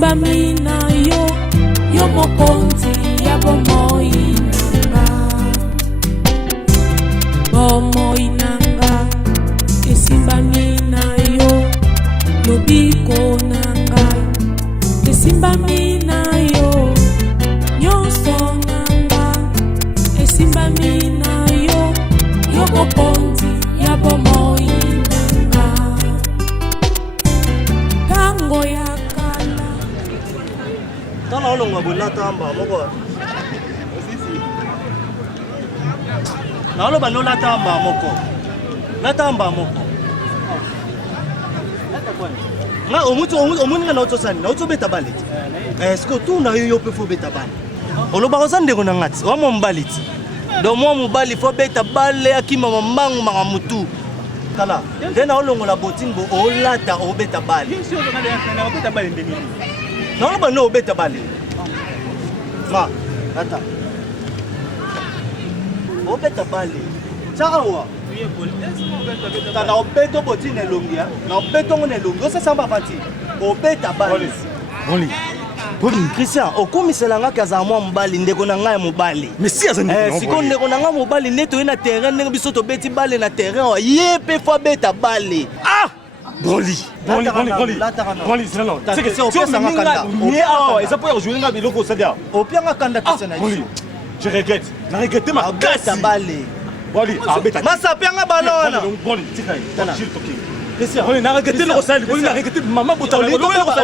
esimbami na yo yo mokonzi ya bomoi nanga bomoi nanga esimbami na yo lobiko nanga esimbami na yo nyonso nanga esimbami na yo yo mokonzi ya bomoi nanga tango ya kala tala olonga bolatamba moko na oloba no latamba moko nga omuni nga na otosani na otobeta bale ti eske otuna yo mpe fo beta bale oloba koza ndeko na ngati wa mwa mobali ti do mwa mobali fo beta bale akimama mbangu maka mutu tala nde na olongola botingo olata obeta bale na oloba no obeta bale ma ata obeta bale awa na obeto boti na elongi na obeto ngo na elongi osasamba fanti obeta bale Boli Christian okomisela ngaka za mwa mobali ndeko na ngai mobali mais si azani siko ndeko na ngai mobali neto ye na terrain ndenge biso tobeti bale na terrain ye pe fo beta bale Boli, c'est non. C'est que c'est au ça peut rejouer nga biloko sadia. Au pire nga kanda kisana. Boli. Je regrette. Na regretter ma beta bale. Boli, beta. Masa pianga bana wana. Boli, tikai. Tana. Boli, na regretter le Rosali. Boli, na regretter maman bota. Oli to beba.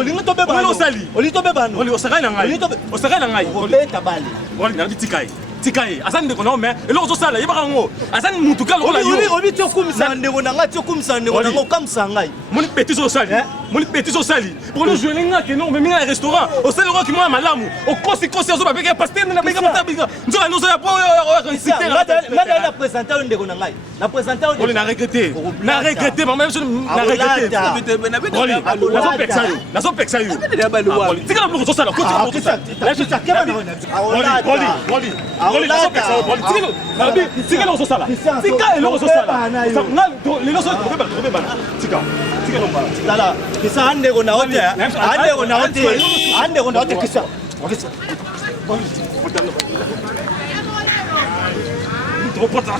Oli to beba. Boli, osaka na ngai. Osaka na ngai. Beta bale. Boli, na tikai. Tikai. Asani ndeko na mais eloko osala yeba ngo. Asani mutuka lokola yo. Oli to kumisa ndeko na ngai to kumisa ndeko na ngai kamsa ngai. Moni petit osali. Moni petit osali. Pour le jouer nga que non mais minga restaurant. Osali ngo ki mo malamu. Okosi ozo ba beka pasteur na beka mutabiga. Nzoka nozo ya po inciter. Na présenter ndeko na ngai. Na présenter Oli na regretter. Na regretter maman na regretter. Oli. Nazo peksa yo. Tika na bloco osala. Oli. Oli, nazo peksa yo. Oli. Tika na osala. Tika eloko osala. Na lelo so tobe bana. Tika no bana. Tala. Kisa andeko na hote. Andeko na hote kisa. Kisa. Trop pota.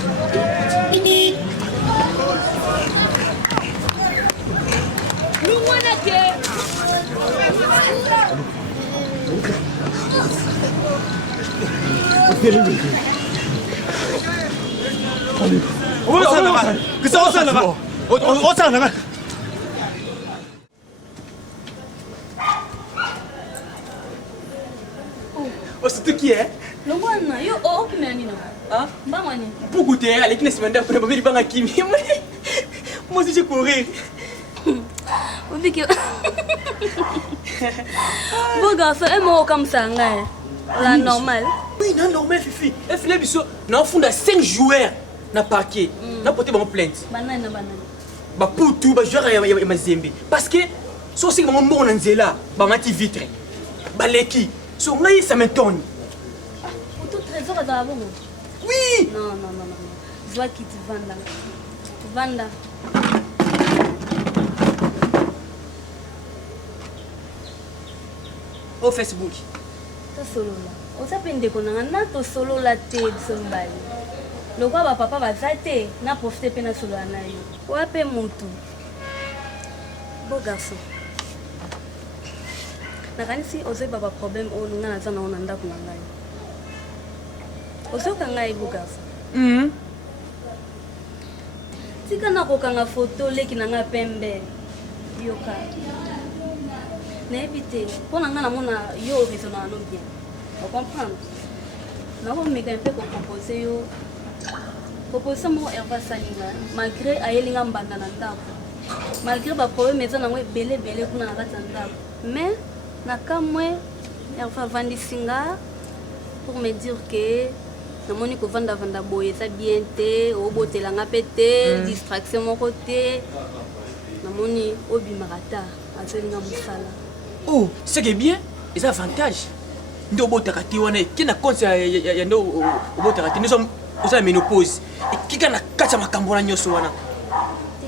C'était qui est? Le one, yo, oh, qui m'a dit non. Hein? Bah, moi, pour goûter, avec une semaine d'après, je vais aller à Kimi. Moi aussi, j'ai couru. Oui, que. Bon, garçon, un mot comme ça, la normale. Oui, non, normal, Fifi. Et Philippe, nous avons 5 joueurs dans le parquet. Nous avons porté une plainte. Banane. Bah, pour tout, je vais aller Zembi. Parce que, si on est bon, on est là, on a vitre. Bah, les qui? Si on a ça m'étonne. Pour tout trésor, dans la bombe. Oui! Non. Je vois qui te vend là. Vanda. Au Facebook. Ta solo là. On s'appelle des connards. Na to solo la tête somebody. Le quoi papa va zate. Na profiter pena solo anayo. Wape mutu. Beau garçon. Nakanisi ozo baba problème o nga na zana ona ndako na ngai. Ozo ka ngai beau garçon. Tika na kokanga photo leki na nga pembe. Yoka. Na éviter. Pour nga na mona yo raisonner no bien. On comprend. Na ko meka un peu ko proposer yo. Proposer mo Herva Salinga malgré ayelinga mbanda na ndako. Malgré ba problème eza na ngwe belé kuna na kata ndako. Mais nakamwe Herva vandisinga pour me dire que namoni ko vanda boye ça bien te obotelanga pété distraction mon côté namoni obimarata azelinga musala. Oh, c'est que bien, les avantages. Nous avons des wana qui na konsa ya ndo obotakati nous sommes aux ménopause et qui kana kacha makambo na nyoso wana.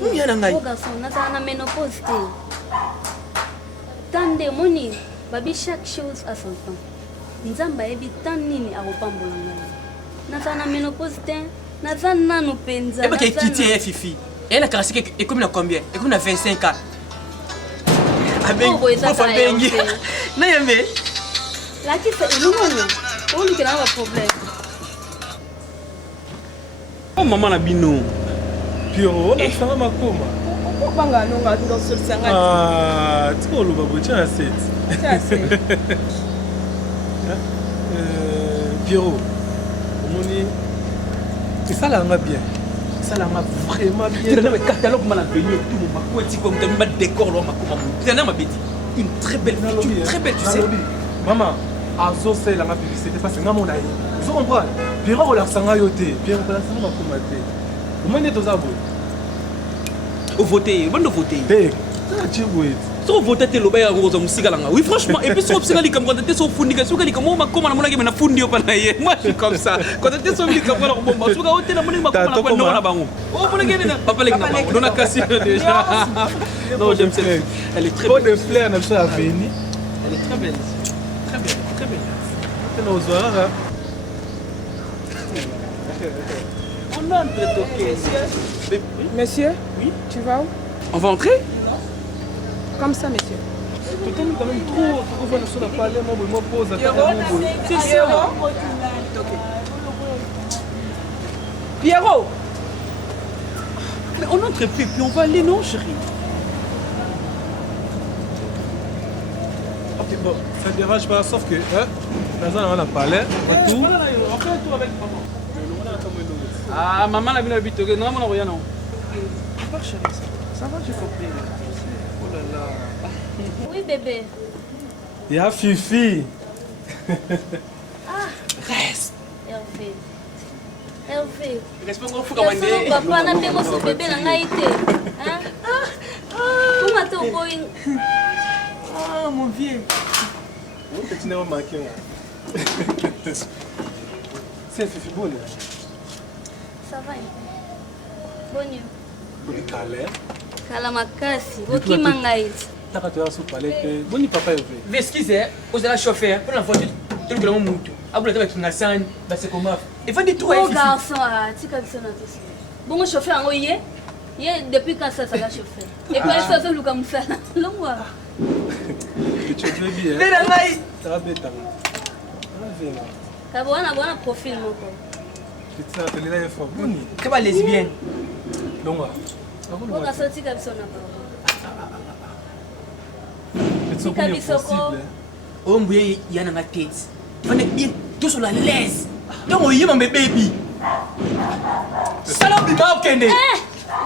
Mimi ana ngai. Oga sona na ménopause te. Tande moni babi chaque chose à son temps nzambe ayebi tan nini akopambola ngai naza na ménopause te naza nano mpenza eba ke kiti ye fifi elle a caressé ekomi na combien ekomi na 25 ans abengi na yembe lakisa elongono olukela na baproblème oh maman na bino Piero olakisanga makoma Banga nonga ndo solisanga. Ah, tiko loba botia na set. Piero, omoni esalanga bien. Esalanga vraiment bien. Tu as un catalogue mal venu tout mon makweti comme tu as décor là makoma. Tu as ma bête. Une très belle fille, une très belle tu sais. Maman, azo c'est la publicité parce que ngamo na ye. Vous comprenez? Piero olakisanga yo te. Piero olakisanga makoma te. Omoni tozabo. Au voter, bon de voter. Hey, ça tu vois. So voter te loba ya roza musika langa. Oui franchement et puis so opsinga li comme quand tu so fundi ka so ka li comme ma koma na mona ke na fundi opa na ye. Moi je suis comme ça. Quand tu so li comme na bomba so ka hotel na mona ma koma na kwa na bango. Oh mona ke na papa le na bango. Dona kasi déjà. Non, j'aime cette fille. Elle est très belle. Bonne fleur na ça veni. Elle est très belle. Très belle, très belle. C'est nos soirs. On entre toqué. Monsieur? Oui. Tu vas où? On va entrer? Comme ça, monsieur. Tu t'aimes quand même trop voir sur la palais, moi pose C'est sûr. Pierrot! Mais on entre plus, puis on va aller, non, chérie? Ok, bon, ça ne dérange pas, sauf que, dans la palais, retour. On fait un tour avec maman. Ah, maman a vu la bite, non, non, rien, non. Pas chérie, ça va, j'ai compris. Oh là là. Oui, bébé. Il y a Fifi. Reste. Hervé. Hervé. Reste pas encore fou Yo comme solo un papa na mpengo so bébé na ngai te. Hein? Comment t'es au going? Ah, mon vieux. Tu n'as pas manqué. C'est Fifi bonne. Ça va un peu. Bonne nuit. Bonne calais. Kala makasi. Okima ngai. T'as tu as sous palais que bonne papa est vrai. Vesquise, vous allez chauffer pour la voiture. Tu le grand moutou. Après, tu vas te nasser, bah c'est comment? Et va tout. Oh garçon, tika biso na tosi. Bongo chauffeur yango ye. Ye depuis quand ça va chauffer. Et puis ça ça luka musala. Longwa. Tu veux bien. Mais la maille. Ça va bien. Kabona bona profil moko. Tu t'appelles là une fois bonne. Tu vas lesbienne. Donc Oh garçon tika biso na ba. c'est possible. Oh mbouye yana ma tête. Tu vas être bien tout sur la laisse. Donc on y est mon baby. Salope ma okende.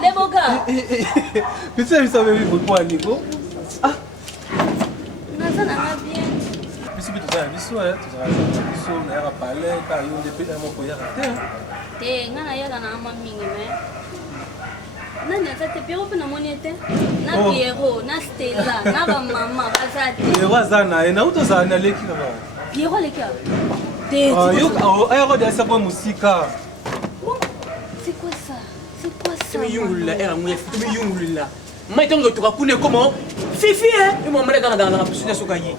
Les beaux gars. Tu sais, ça veut dire quoi, Nico? Ah! Naza na bien. Biso bitozala biso tozala biso na yaka palais ka yo nde mpe na moko yaka te. Te nga na yaka na ama mingi me. Nani aza te Pierrot mpe namoni ete? Na Pierrot, na Stella, na bamama baza te. Yero aza na ye na uto ozala na leki kaka. Pierrot aleki awa? Ayoko deasa kwa mosika. C'est quoi ça? C'est quoi ça? Tu me yungulula, era mouye, tu me yungulula. Moi, tu vas te comment? Fifi, hein? Et moi, je vais dans la piscine de Sokaye.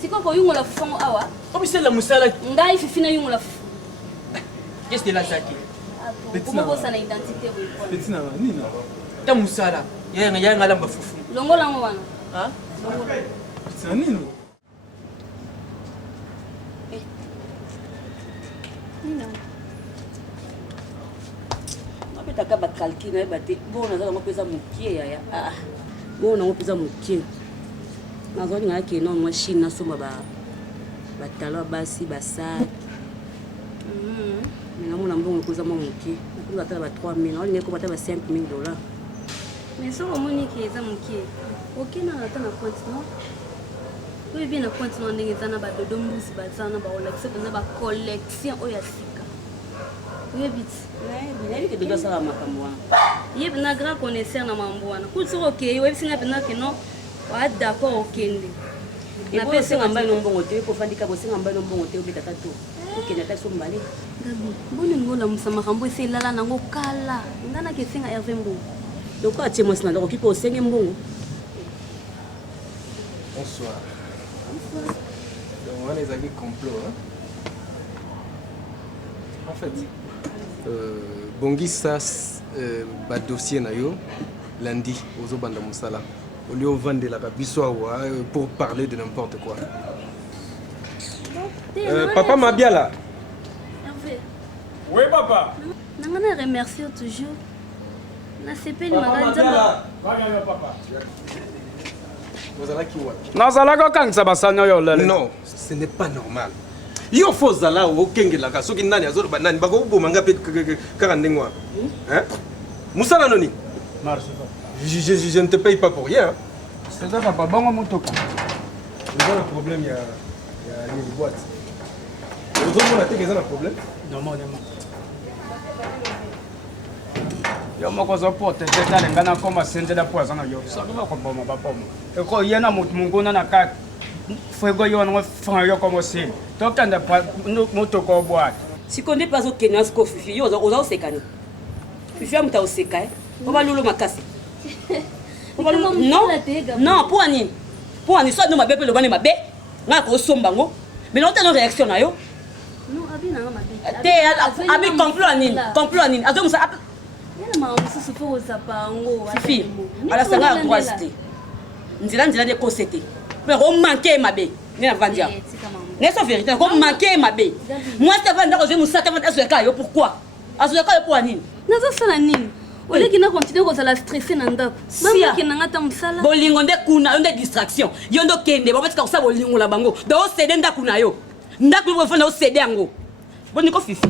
C'est quoi pour yungola fufango awa? Comme c'est la moussala. Ngai fifi na yungola fufu. Qu'est-ce que c'est là, ça? Comment vous ça na identité vous? Petit na nini? Ta moussala. Il y a un alam foufou. Longola ngo wana. Hein? C'est nini? Taka bakalki na bate bona za ngo pesa mukie ya bona ngo pesa mukie nazoni nga ke non moi Chine na soma ba batalo basi basa mais na mbongo koza mo mukie na tala ba 3000 na ngeko bata ba $5000. Mais so omoni ki eza mukie. Okina na tana compte non? Oui bien na compte non ndenge zana ba dodo mbusi bazana ba ola kise na ba collection oya sika. Oui bit. Nani ke dodo sala makambo wana. Ye bina grand connaisseur na mambo wana. Kutso okay, we bisinga bina ke non. Wa d'accord okende. Na pesa ngamba no mbongo te ko fandika bo singa mbano mbongo te obeta tato. Okende ta so mbale. Gabi, mbona ngola musama kambo eselala nango kala. Ngana ke singa Hervé Mbongo. Donc atie moi sina ndoko kipo senge mbongo. Bonsoir. On a les amis complot. Hein? En fait, Bongisa dossier nayo lundi aux Obanda Moussala. Au lieu de vendre la bissoa pour parler de n'importe quoi. Papa m'a bien là. Hervé. Oui, papa. Je te remercie toujours. Je sais pas Papa. Non, ce n'est pas normal. Yo faut zala o kengelaka soki nani azolo banani bako bomanga pe karandengwa. Hein? Moussala noni. Je ne te paye pas pour rien. C'est ça papa, bon motoko. C'est ça le problème, il y a une boîte. Vous avez un problème? Non. Yo moko zo pote teta le ngana koma sende da poza na yo. So ba ko boma ba boma. E ko yena mutu mungona na ka fego yo no fa yo como sin. To kanda moto ko boîte. Si konde pas au Kenya sko fifi yo oza osekani. Fifi amuta oseka on va lolo makasi. Non, pour Anine. Pour Anine, soit nous m'appelle le bon mabe. Nga ko sombango. Mais non t'as réaction na yo. Non, abi na mabe. Te abi complot Anine. Azo musa Fifi, à la sanga à droite. Nzila de concété. Mais on manquait ma bé. N'est pas dire. N'est-ce vérité? On manquait ma bé. Moi c'est pas d'accord, je me sens tellement assuré. Pourquoi? Assuré pour Anine. Nazo sala nini? Ole kina continue ko sala stresser na ndako. Mama kina ngata musala. Bolingo nde kuna, onde distraction. Yo ndo kende, ba batika ko sa bolingo la bango. Do céder ndako na yo. Ndako bo fona o céder yango. Boni ko Fifi.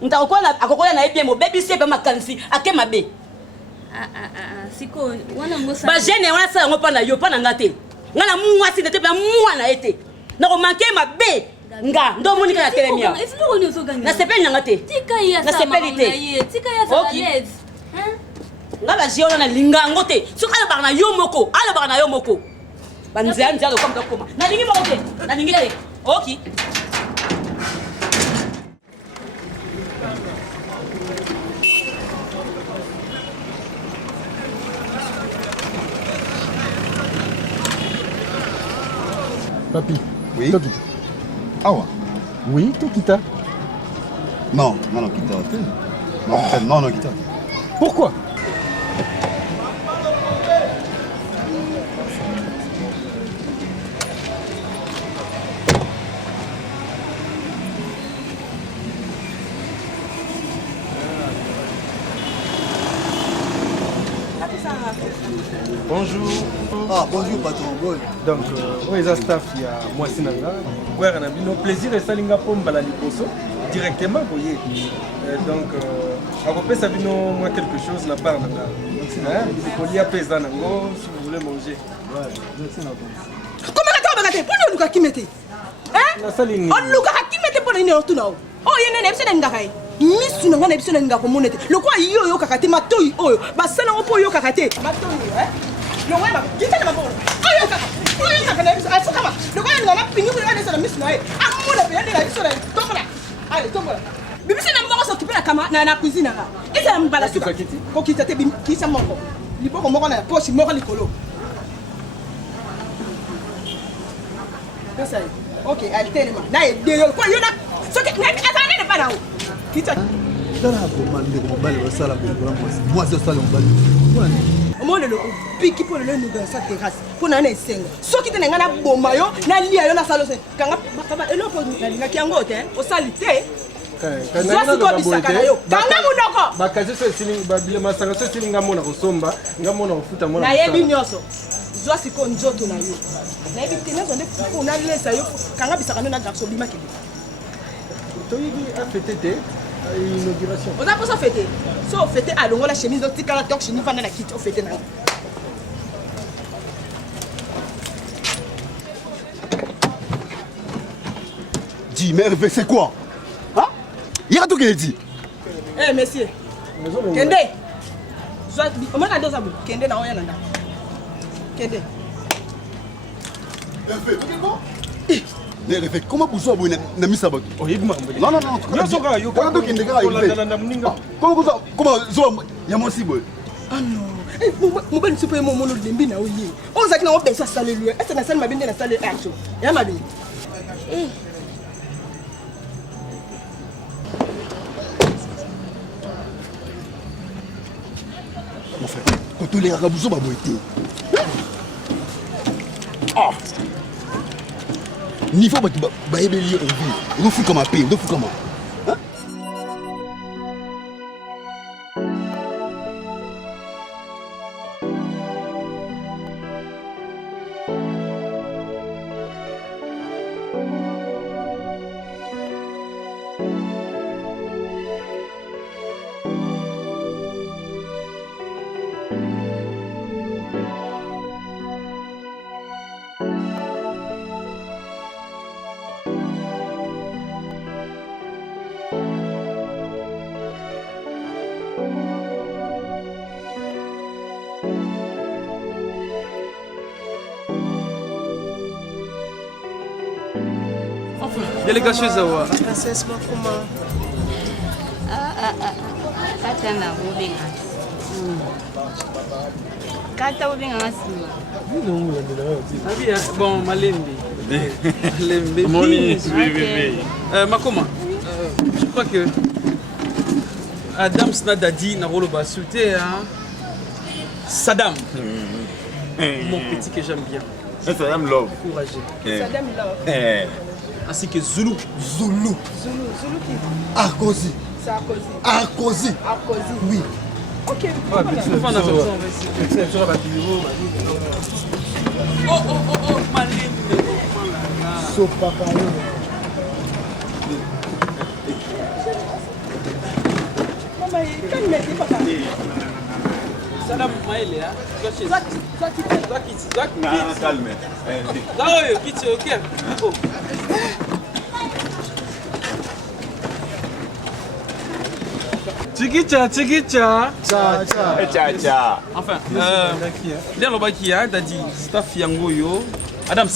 Akokola na ebie mo baby sepe makanisi ake mabe. Siko wana ngosa. Ba jeune wana sa ngo pa na yo pa na ngate. Ngana mwasi te pe mwana ete. Na ko manke mabe. Nga ndo moni ka telemia. Na sepe nyanga te. Tika ya sa. Na sepe te. Tika ya sa l'aise. Hein? Nga ba jiona na lingango te. So ala ba na yo moko. Ala ba na yo moko. Ba nzia nzia ko mta koma. Na lingi moko te. Na lingi te. Okay. Papi, oui. Tokita. Awa. Oui, Tokita. Non, Kita. Non, Kita. Pourquoi? Bonjour. Ah, bonjour patron. Donc, oui, les staff, il y a moi, Sinanga. Ouais, on a vu nos plaisirs et Salinga Pombala Liposo directement, vous voyez. Donc, à côté, ça vient moi quelque chose, la part là. Il y a paysan, si vous voulez manger. Comment la table pour nous qui mettez? Hein? La saline. On nous qui mettez pour nous tout là. Oh, il y a une épisode d'engager. Miss tu n'as épisode d'engager monnaie. Le quoi yo kakate matoi oh. Bah ça non pour yo kakate. Matoi hein? Le ouais bah qui t'a ma bonne. Oh yo kakate. Oh yo kakate. Ah faut comment? Le quoi il a pingé pour aller sur la miss noé. Ah moi la bien là sur la tombe là. Allez tombe là. Bibi c'est n'aime pas s'occuper la cama na cuisine là. Et ça me balance. Ko qui t'était bim qui ça monko. Li boko moko na poche moko likolo. Ça OK, allez tellement. Là il de quoi yo là. Ce que attendez pas là. Qui t'a Dala bomande ko bale ba sala ko moi je sala ko bale. Moi le piki pour le nous dans sa terrasse. Pour na esenga. So qui te ngana bomba yo na lia yo na salo se. Kanga papa elo ko na linga kiango te. O salite. Zwasi ko bisaka na yo. Kanga munoko. Bakaze so silinga babile masanga so silinga mona ko somba, ngamo na ufuta mona. Na yebi nyoso. Zwasi ko njoto na yo. Na yebi te nazo ne ko na lesa yo. Kanga bisaka na garso bima kebe. Toyibi a fêté inauguration. On a pas ça fêté. So fêté à longo la chemise donc tika la tok chini vanda na kit o fêté na. Dis mais c'est quoi? Hein? Il y a tout qui dit. Eh monsieur. Kende. Soit on m'a dit ça bon. Kende na oya nanda. Kende. Comment vous savez na misa bato? Non. Comment ça? Comment ça? Ya mon cible. Ah non. mobali so pe momono lembi na oye ozaki na obesa sale lui est na sale mabende na sale action ya mabe mon frère quand tu les rabuso ba boité ah niveau ba yebeli yo envie on fout comme un pays on fout comment Délégation Zawa. Princesse Makoma. Kata na ubenga. Kata ubenga masima. Bon, Malembe. Malembe. Makoma, je crois que Adam Snadadi n'a pas sauté. Saddam. Mon petit que j'aime bien. Saddam Love. Courageux. Saddam Love. Ainsi que Zulu. Zulu qui Arkosi. Arkosi. Oui. Ok. Oh, Malembe. Sopa kayo. Maman, calme papa. Saddam Maele, hein? Calme. Ok. Chikicha. Enfin, t'as dit staff Yangoyo, Adams,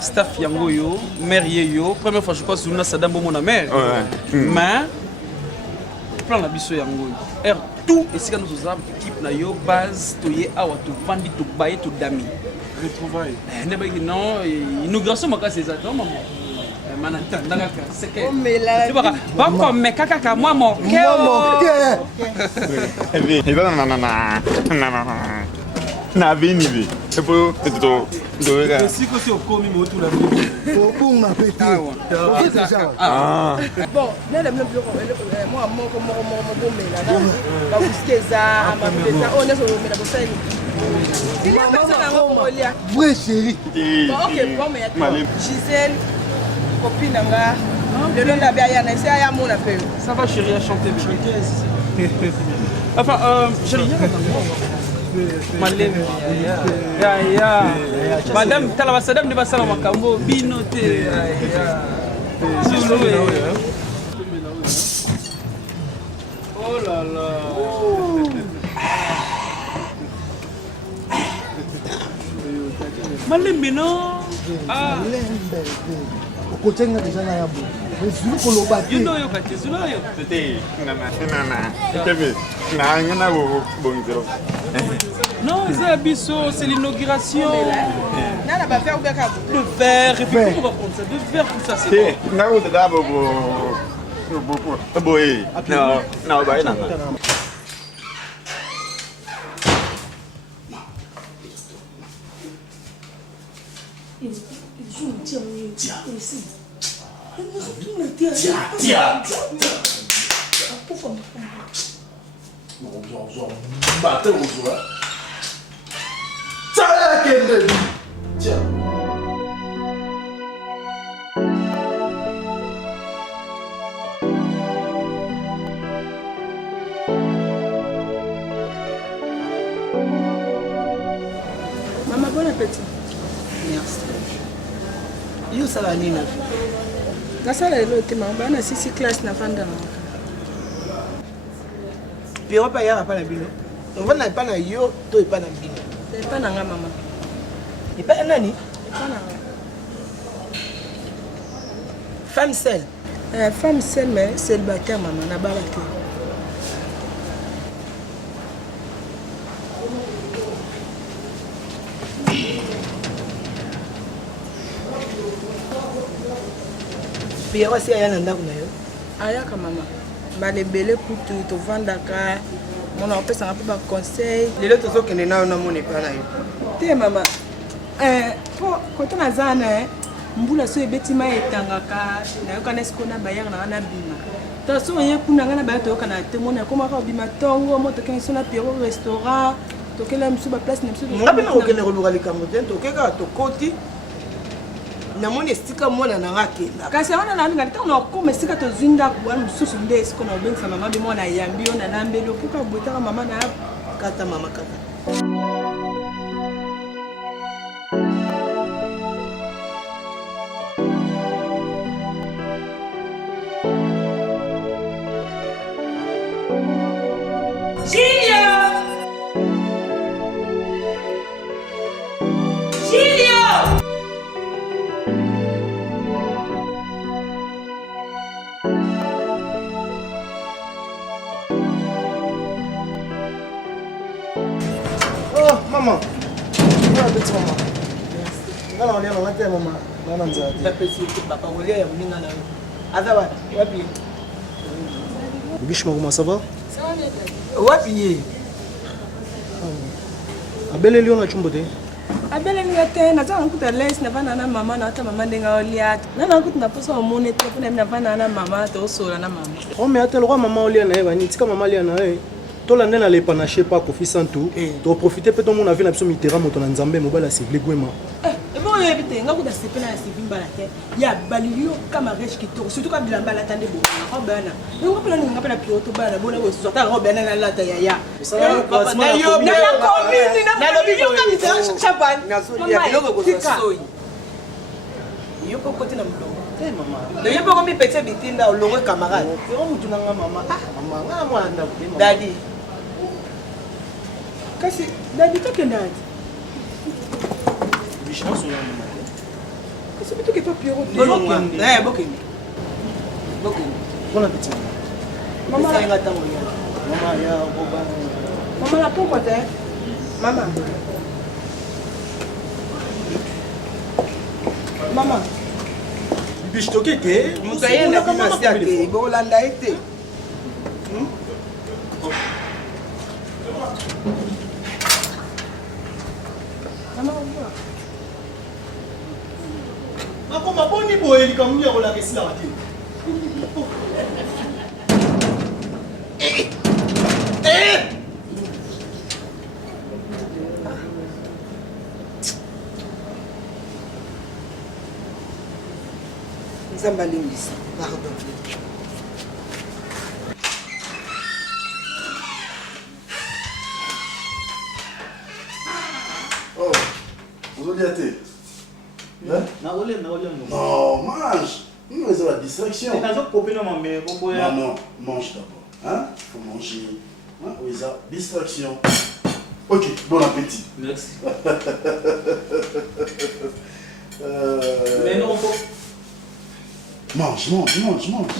staff Yangoyo, mère Yeyo, première fois je crois que Saddam Bomo na mère. Mais, plan la biso Yangoyo. Tout, et c'est quand nous avons équipe na yo base, tu y awa, tu vandi, tu baye, tu dami. Retrouvailles. Non, inauguration, c'est ça, non, maman. C'est que. Mais caca, moi, mon cœur. Na vini c'est pour tout si que c'est au commis mais tout la vie pour ma pété Bon, là le moi bon mais là ba buskeza amapesa on est sur mais la bossani il y a personne à Mongolia vrai chérie OK bon mais Gisèle copine nga le long la bien na c'est ya mon appel ça va chérie à chanter enfin chérie Malembe ya madame tala Saddam ne basala makambo bino te oh là là Malembe non Malembe okotenga déjà na yabo Zulu koloba te you know yo kati Zulu yo tete kebe na ngana bonzero non c'est biso c'est l'inauguration nana ba faire oubeka le verre et puis on va prendre ça deux verres tout ça c'est bon na o da bo boy na ba ina Tiens. Battez au joueur. Tiens. Maman, bon appétit. Merci. Yo sala nini? Nasala lelo te mama bana sisi classe na vanda na. Piro pa yara pa na bino. On va na pa na yo to pa na bino. Pa na nga mama. Et pas nani? Pa na nga. Femme seule. Femme seule mais célibataire maman na bala te. Pierre asi aya na ndako na yo. Ayaka mama. Balebele kutu tovandaka. Mona opesanga mpe baconseil. Lelo tozokende na yo na mona epa na yo. Te mama. Po kote naza na mbula so ebetima etangaka nayokana esiko na bayaka na wana bima. Taso ye kuna ngana ba toyokana te mona komaka bima tongo mo tokende so na Pierre restaurant. Tokela msu ba place na msu. Ngapi na okende koluka likambo te tokeka tokoti. Namoni estika mwana na ngakenda. Kasi wana na ndanga ntango na koma esika tozinda kuwana mususu nde esiko na obengisa mama bi mwana yambi yo na nambelo puka botaka mama na kata mama kata. Maman, petit maman. Non, on est maman, t'es maman. Non, non, ça. Petit papa, on est venu dans la rue. Attends, wapi. Bichma, comment ça va? Ça va bien. Wapi. Abele lion na chumbo te. Abele ni te na tanga kuta lens na bana na mama na ta mama ndenga olia. Na na kuta na poso mone te kuna na bana na mama to sola na mama. Oh mais attends, roi maman olia na eba ni tika mama lia na e. Tolanda na lepa na chepa Kofi Santu. To profiter peut-on mon avis na biso mitera moto na Nzambe mobala se glégwema. Et bon yebite nga kuta sepe na sivimba la te. Ya balilio kama reche kitoko surtout ka bilamba la tande bo. Oh bana. Ngo pela nga pela pioto bana bona bo sorta ro bana na la ta ya. Papa na yo na commune na lobi yo ka mitera chapan. Na so ya biloko ko soi. Yo ko koti na mlo. Eh maman. Le yo ko mi petit bitinda olongo camarade. Yo mutu na nga mama. Ah mama nga mwana daddy. Kasi dadi toke nani? Bichma so ya mama. Kasi bitu ke pa Pierrot. Bokende. Bokende. Bokende. Bon appétit. Mama la ngata mo ya. Mama ya boba. Mama la poko te. Mama. Mama. Bicho toke te. Mutayenda bimasi ate. Bolanda ete. Makoma boni boye likambo ya kola kesila wati. Nzamba limbisa. Pardon. Oh, vous avez été. Non, mange. Nous faisons la distraction. Non, non, mange d'abord. Hein? Il faut manger. Hein? Oui, ça, distraction. Ok, bon appétit. Merci. Mais non, mange, mange, mange, mange.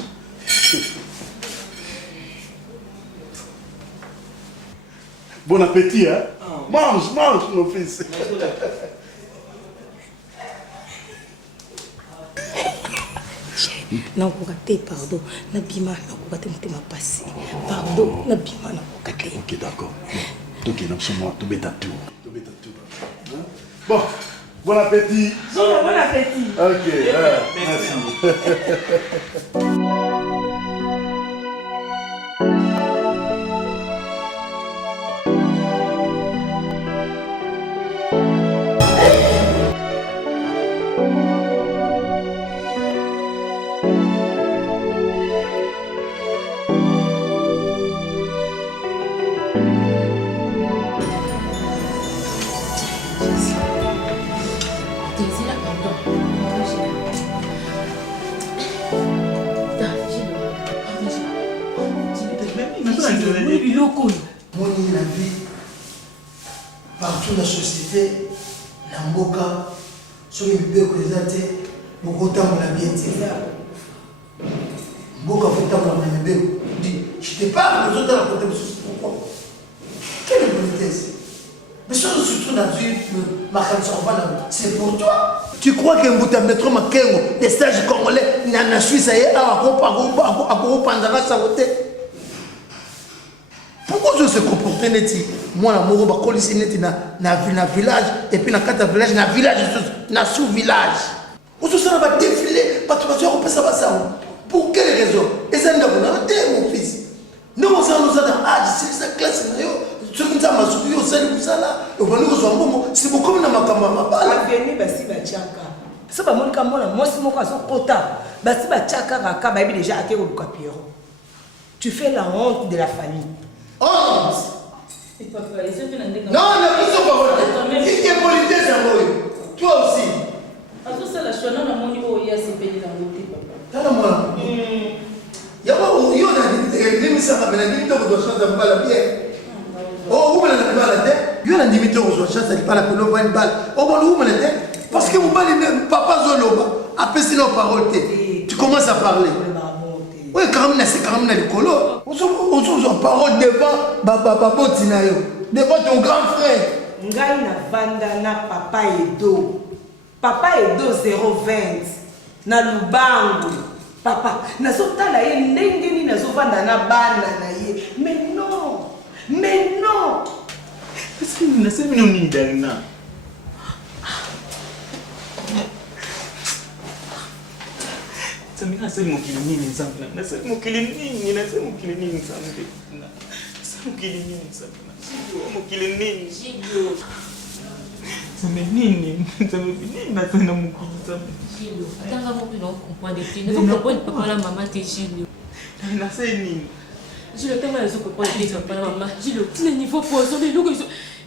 Bon appétit, hein? Mange, mange, mon fils. nakoka te pardon nabima nakoka te motema pasi pardon nabima nakoka te. Ok, d'accord. Ok, absolument, tout bête à tout. Bon, bon appétit. Bon appétit. Ok, merci. Moni la vie partout dans la société, la mboka, sur les bébés présentés, beaucoup de temps pour la bien tirée. Mboka faut temps pour la bébé. Je te parle, les autres dans la côté de pourquoi? Quelle est la politesse? Mais ça, surtout dans une c'est pour toi. Tu crois que Mbouta Metro Makengo, des stages congolais, na Suisse, pourquoi je se comporte neti? Moi, la moro, ba kolisi neti na village, et puis na kata village, na sous-village. Où ça va défiler, pas tu vas faire ça. Pour quelle raison? Et ça n'a pas été mon fils. Nous, on s'en nous a dans âge, c'est sa classe. Ce qui nous a masouillé au sein de ça là, et on va nous rejoindre. C'est beaucoup de ma camarade. La venue, c'est la tchaka. C'est pas mon camarade, moi, c'est mon cas, c'est Kota. C'est la tchaka, Raka, Baby déjà à terre au Capiro. Tu fais la honte de la famille. Honte? Non, non, ils sont pas volés. Qui est politique, c'est vrai. Toi aussi. Ça, la chouana, on a mon niveau, il y a ces pays dans le type. T'as la moi. Il y a pas où il y a des limites, ça va limiter aux chances de balle à pierre. Oh, où est la balle à terre? Il y a des limites aux chances de balle à une balle. Oh, où est la terre? Parce que vous parlez de papa Zoloba, après c'est nos paroles. Tu commences à parler. Oui, quand même, c'est quand même le colo. On se parole devant ton grand frère. Ngai na vanda na papa Edo. Papa Edo 020. Na Lubangu. Papa, nazotala ye ndenge ni nazovanda na bana na ye. Mais non. Mais non. Parce que nous sommes venus d'Arina. Samira c'est mon kilini nzambe. Na c'est mon kilini, na c'est mon kilini nzambe. C'est mon kilini nzambe. Mon kilini. Gilio. Samira nini? Samira nini na tena mon nzambe. Gilio. Tanga mo bino comprendre te. Ne faut pas papa la maman te Gilio. Na c'est nini? Gilio tanga na soko comprendre te papa la maman. Gilio, tu n'es niveau poisson les logo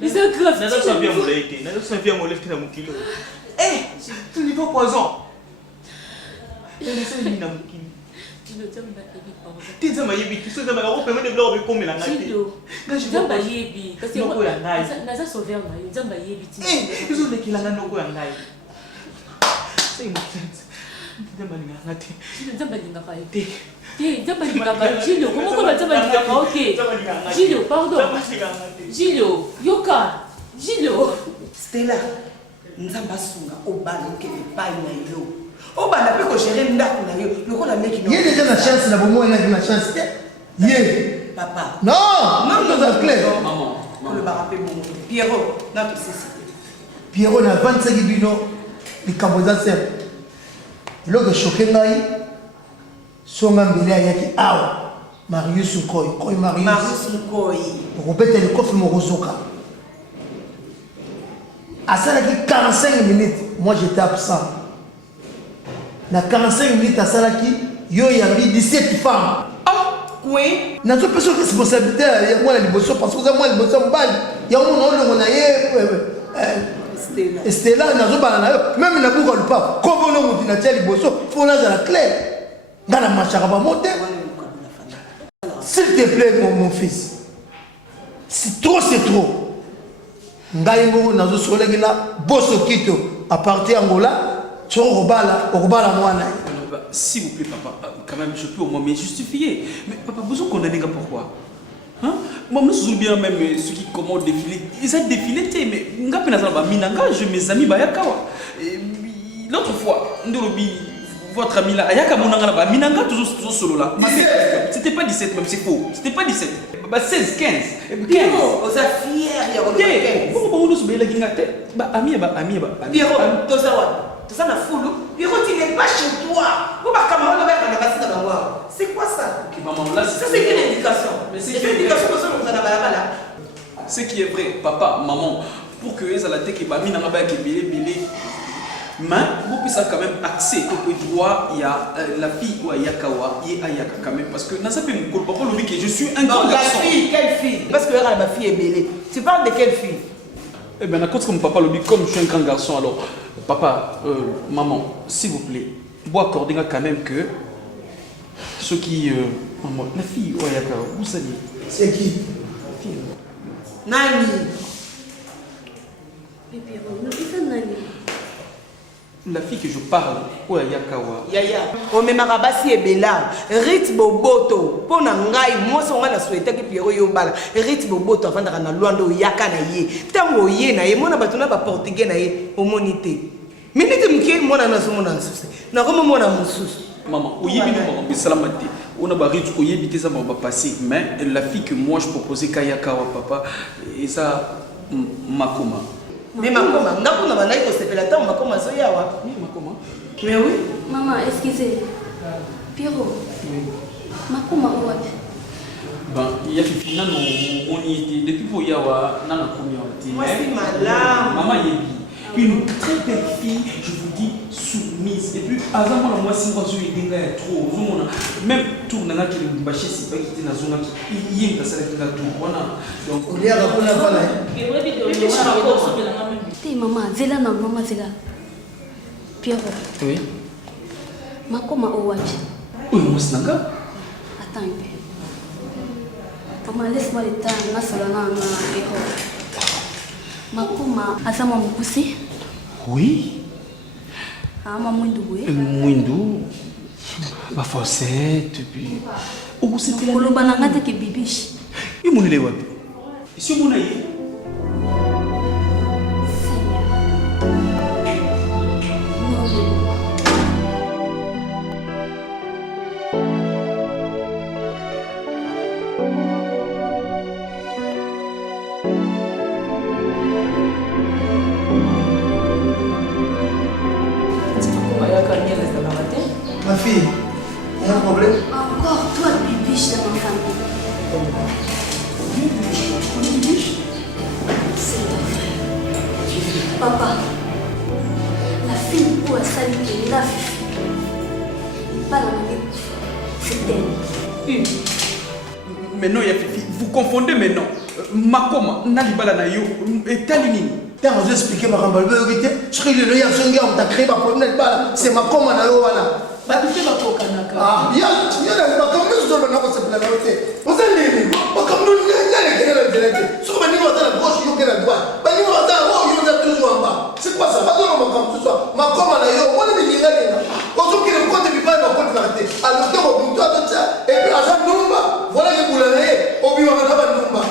ils sont graves. Na ça vient mon laité. Na ça vient mon lèvre na mon kilo. Eh, tu niveau poison. Tizama yebi kisoza ba ko pemene blo be komela ngati. Nzamba yebi kasi noko ya ngai. Naza sauver ngai nzamba yebi ti. Kizo le kilanga noko ya ngai. Sei mutenze. Nzamba ngati. Nzamba ngaka ete. Nzamba ngaka Gilio, comment on va nzamba ngaka OK. Gilio, pardon. Gilio, yoka. Gilio. Stella, nzamba sunga obalo ke epai na yo. Oh bah la peut gérer ndako na yo. Loko la mec il y a déjà la chance na bomo na la chance. Yé. Papa. Non, non, c'est clair. Maman. Ko le barapé bon. Pierrot, na tout ceci. Pierrot na 25 bino li kamboza sem. Loko choqué ngai. Songa mbele yaki awa. Marius Nkoy, Koy Marius. Marius Nkoy. Robert le coffre morozoka. À ça là qui 45 minutes, moi j'étais absent. Na 45 minutes à Salaki, yo yambi 17 femmes. Ah, oui. Na zo personne responsabilité ya moi la liboso parce que moi liboso mbali. Ya mo no na ye Stella na zo bana na yo même na buka lupa. Comme no mutina tia liboso, faut la la clair. Ngana machaka ba mote. S'il te plaît mon fils. C'est trop. Ngai ngo na zo soleki na boso kito à partir Angola. S'il vous plaît, papa, quand même, je peux au moins me justifier. Mais papa, besoin qu'on ait pourquoi? Hein? Moi, je me bien même ceux qui commandent défiler. Ils ont défilé, mais je mes amis, l'autre fois, votre ami là, Minanga, toujours solo là. C'était pas 17 même, c'est faux. C'était pas 17. 16, 15. Pierrot, aux affaires, il y a 15. Pierrot, ça n'a fou, Pierrot, il n'est pas chez toi. C'est quoi ça? Ça, c'est quelle indication? C'est une indication que nous avons là. Ce qui est vrai, papa, maman, pour que les alatés qui bami n'a pas belé, mais vous pouvez quand même accès au droit, il y a la fille ou Ayakawa, il y a Ayaka quand même, parce que n'a pas pu me papa le que je suis un grand garçon. La fille, quelle fille? Parce que ma fille est belée. Tu parles de quelle fille? Eh bien, à cause que mon papa le dit, comme je suis un grand garçon, alors, papa, maman, s'il vous plaît, vous accordez quand même que ceux qui. Maman, la fille, Oyaka, vous savez. C'est qui? Nani. Mais Pierrot, nous disons Nani. La fille que je parle, oh Yakawa. Yaya, on me marabasi et bela. Rit boboto. Pour n'angai, moi son gars souhaité que Pierrot yobala. Rit boboto avant d'aller à Luando Yaka na ye. Tango ye na ye, moi na batuna ba portugais na ye, au monité. Minute mouké, moi na naso mon ansous. Na comme moi na moussous. Maman, oyebi nous ma salamati. On a barré du oyebi des amants va passer, mais la fille que moi je proposais Kayakawa papa, et ça Makoma. Mais Makoma, n'a pas na naïko c'est la temps Makoma soyawa. Oui, Makoma. Mais oui. Maman, excusez. Pierrot. Makoma ouapi. Ben, il y a Fifi nano on y était depuis pour yawa nana communauté. Moi c'est malade. Maman yebi. Une très belle fille, je vous dis, soumise. Et puis, avant moi, si moi, je suis trop, même tout le monde qui est bâché, c'est pas qui est dans la zone qui est dans la zone. Donc, il y a un peu de maman, Zela, non, maman, Zela. Pierrot. Oui. Makoma ouapi. Oui, moi, c'est Attends un peu. Maman, laisse-moi le temps, ma salana, Makoma, asama mkusi? Oui. Ama mwindu bwe? Mwindu. Ba fossette, puis. Oh, c'est la. Koloba na ngate ke bibishi. Et mon élève. Si mon aïe. Ma fille, il y a un problème? Encore toi, bibiche dans ma famille. C'est vrai. Papa, la fille pour la salle qui est là, pas la même. C'est elle. Mais non, vous confondez maintenant. Makoma, Nalibala Nayo, et Talinini. Quand vous expliquez ma rambalbeurité, je crois que le lien sur on t'a créé ma problème, c'est Makoma Nayo. Ah, il y a des Makoma qui sont dans cette planète. Vous allez dire, comme nous, sur le niveau de la gauche, il y a la droite. Le niveau de la haut, il y a toujours en bas. C'est quoi ça? Pas de Makoma, tout ça. Makoma Nayo, on est des gens. Quand on dit que le compte est pas dans le compte d'arrêter, alors que on peut tout ça, et puis à chaque numba, voilà que vous l'avez, au bima de la numba.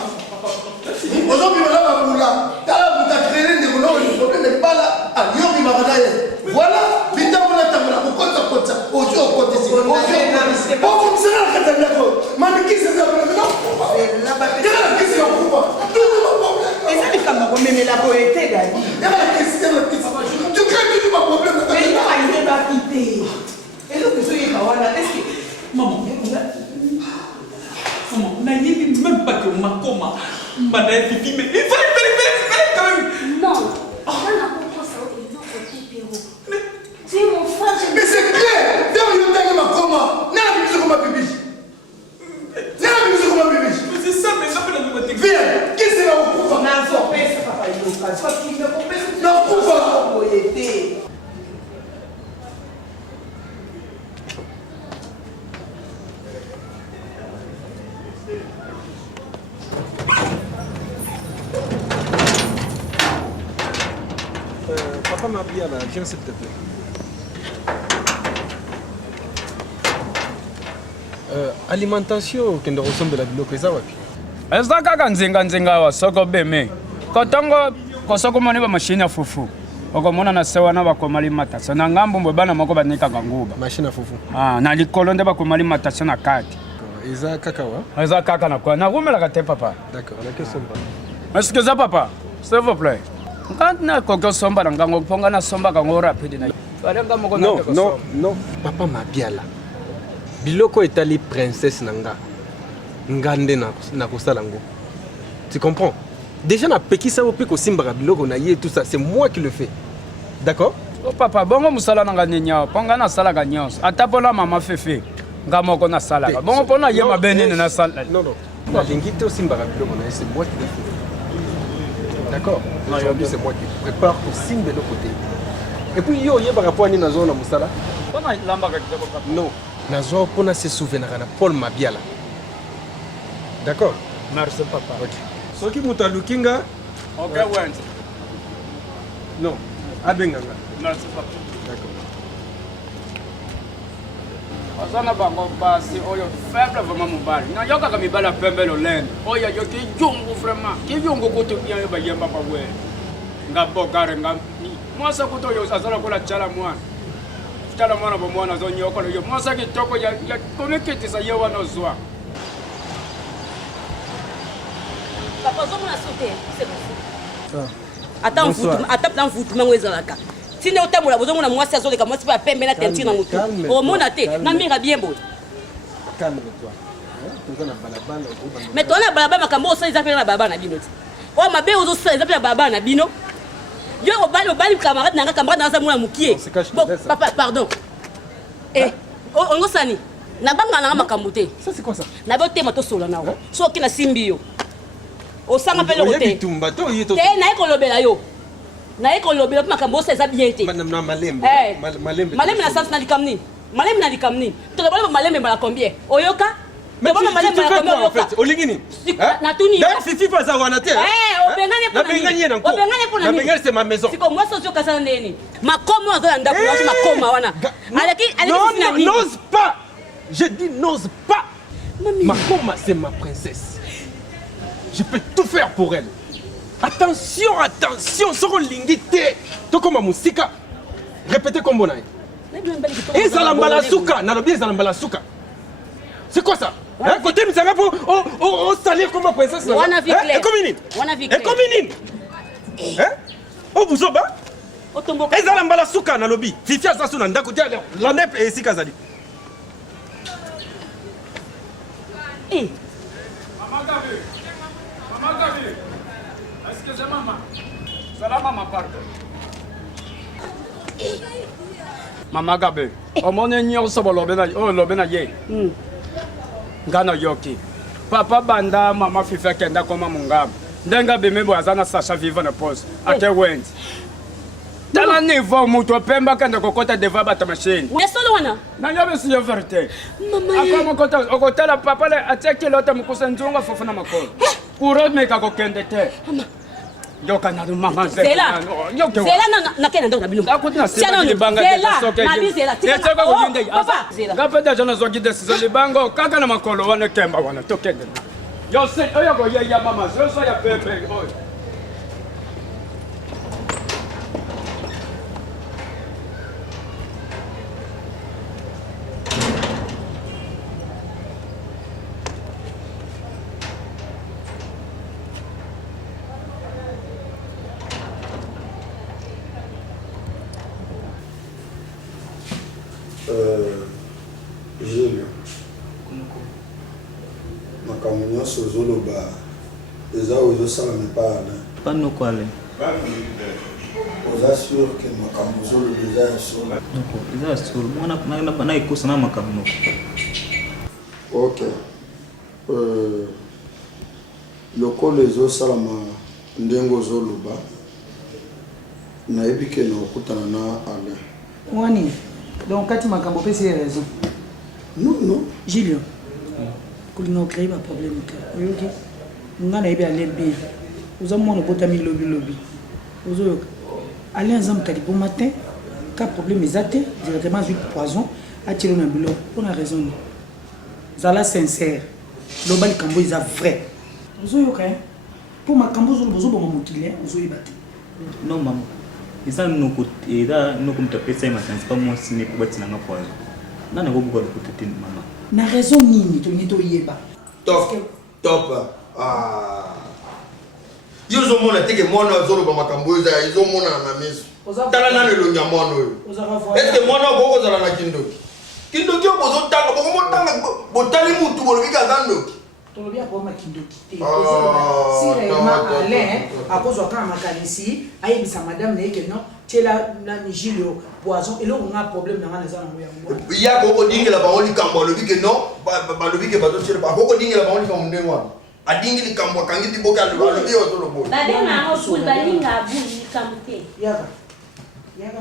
Aujourd'hui, on a un moula. Quand vous avez créé des moulins, le problème n'est pas là. À Lyon, il m'a regardé. Voilà, vite on a tambour. Pourquoi tu as compté ça? Au Dieu, au côté ici. Au Dieu, au comme c'est là que tu as dit d'accord. Mamie, qui c'est ça? Non, qui c'est un pouvoir? Tout le monde problème. Et ça, il faut me la poété, Dadi. Il y a la question, tu crées tout le problème. Mais il va quitter. Et donc, je suis là. Est-ce que. Maman, même pas que Makoma, Madame Fifi, mais il fallait quand même. Non, on a compris ça au niveau de Pierrot. Tu es mon frère. Mais c'est clair. Dans le temps de Makoma, n'a pas vu comment bibiche. N'a pas vu comment bibiche. Mais c'est ça, mais ça peut la même. Viens, qui c'est là au pouvoir? Non, c'est pas une occasion. Parce qu'il ne peut pas. Non, pouvoir. Papa m'a bien là, viens s'il te plaît. Alimentation kende kosombela biloko eza wapi? eza kaka nzinga wa soko beme kotongo kosoko moni ba mashine ya fufu okomona na sewa na bakomali matasa na ngambo mbo bana moko banikaka nguba mashine ya fufu na likolo nde bakomali matasa na kati eza kaka wa eza kaka na kwa nakumelaka te papa. D'accord, la question pas. Excusez papa, s'il vous plaît. Quand na koko somba na ngango ponga na somba ka ngora pedi na. Non, papa m'a bien là. Biloko etali princesse nanga. Ngande na kosala ngo. Tu comprends? Déjà na pekisa opi ko simbara biloko na ye tout ça, c'est moi qui le fais. D'accord? Oh papa, bongo musala nanga nyanya, ponga na sala ga nyos. Atapola mama fefe. Ngamoko na sala. Bongo pona ye mabene na sala. Non. La lingite aussi simbara biloko na c'est moi qui le fais. D'accord? Aujourd'hui c'est moi qui prépare pour signe de l'autre côté. Et puis yo ye par rapport à ni na zona musala. Pona lamba ka kitoko papa. Non. Nazo pona se souvenir na Paul Mabiala. D'accord? Merci papa. OK. Soki muta lukinga. OK, ouais. Non. Abenganga. Merci papa. Bazana bango basi oyo faible vraiment mobali. Na yoka kami bala pembe lo lend. Oyo yo ki yongo vraiment. Ki yongo ko to bien ba yemba ba we. Nga bogare nga ni. Mwasa ko to yo azala ko la chala mwana. Chala mwana bo mwana zo nyoko yo. Mwasa ki toko ya komeketi sa yewa no zwa. Papa zo mona sauter, c'est bon. Attends, vous mango ezalaka. Si ne otamola bozongo na mwasi azoleka mwasi pa pembe na tentire na moto. O mona te, na mbinga bien boy. Calme-toi. Mais toi na balaba makambo osa ezapela na baba na bino. O mabe ozo sa ezapela baba na bino. Yo obali camarade nanga camarade na za mona mukie. Bon, papa, pardon. Eh, on sani. Na banga na makambo te. Ça c'est quoi ça? Na bo te mato solo na o. So ki na simbio. O sanga pele o te. Te na ekolobela yo. Na ekolobela makambo osa eza bien te. Na malembe. Malembe na sens na likamni. Malembe na likamni. To le bala malembe bala combien? Oyoka? Mais tu fais quoi en fait? Olingini? Na tuni. D'ailleurs Fifi pas ça wana te. Obengane na bengani na ko. Na bengani c'est ma maison. Siko moi socio kasana neni. Makomo azo ndako wacho makoma wana. Aleki non, n'ose pas. Je dis n'ose pas. Makoma c'est ma princesse. Je peux tout faire pour elle. Attention, attention, soro lingite. To comme musika. Répétez comme bonai. Ezalambala suka, nalobi ezalambala suka. C'est quoi ça? Hein, côté nous ça pour salir comme princesse là. Et commune. Hein? Oh vous oba? Ezalambala suka nalobi. Fifia ça suna ndako dia la nep et sika zali. Eh. Maman Gabi. Excusez-moi. Salam maman pardon. Mama Gabe, omone nyonso bolobena lobena ye. Ngana yoki. Papa banda mama Fifi kenda koma mungamba. Ndenga bemebo azana Sacha vivre na pause. Ate went. Tala niveau muto pemba kenda kokota deva bata machine. Nesolo wana. Na yobe si yo vérité. Mama ye. Akoma kota okotala papa le ateke lota mukusa nzonga fofuna makolo. Uro meka kokende te. Yoka na mama Zela. Zela na kena ndo na bino. Zela na bizela. Papa. Ngapenda jana zogi desizo libango kaka na makolo wana kemba wana tokende. Yo se oyo go ye ya mama zo ya pepe oyo. Gilles, makambo nyonso ozoloba eza ozosala mepana panoko ale oza sûr ke makambo ozoloba eza ya solo eza ya solo mwana na ekosa na makambo ok lokolo ezosalama ndenge ozoloba nayebi ke na okutana na ale wani donc kati makambo pesi raison. Non. Julio. Kolina créer ma problème que. OK. Nga na yebi aller bien. Oza mona botami lobby. Ozo aller ensemble kali bon matin. Ka problème ezate directement huile poison atiro na bilo pour la raison. Zala sincère. Lobali kambo eza vrai. Ozo yoka pour makambo zo bon mokile ozo yebate. Non maman. Eza noko mtapesa ya matanzi pa mwasi ne kubatina nga poison. Nana ko buka ko mama. Na raison nini to nito yeba. Top. Yo zo mona teke mona zolo ba makambo eza izo mona na miso. Tala na le nyamwana oyo. Est-ce que mona ko ko zala na kindoki? Kindoki o bozo tanga boko mo tanga botali mutu bolobi ka zandoki. Tolobia kwa makindoki te. Si réellement Alain à cause de quand makalisi ayebisa madame na yeke non tela na Gilio poison et là on a problème na za na moya. Ya ko dingela ba oli kambo lobi ke non ba lobi ke ba to tshela ba ko dingela ba oli kambo ndengwa. Adingili kambo kangiti boka lobi o to lobo. Ba de na o sul ba linga bu ni kamte. Yaga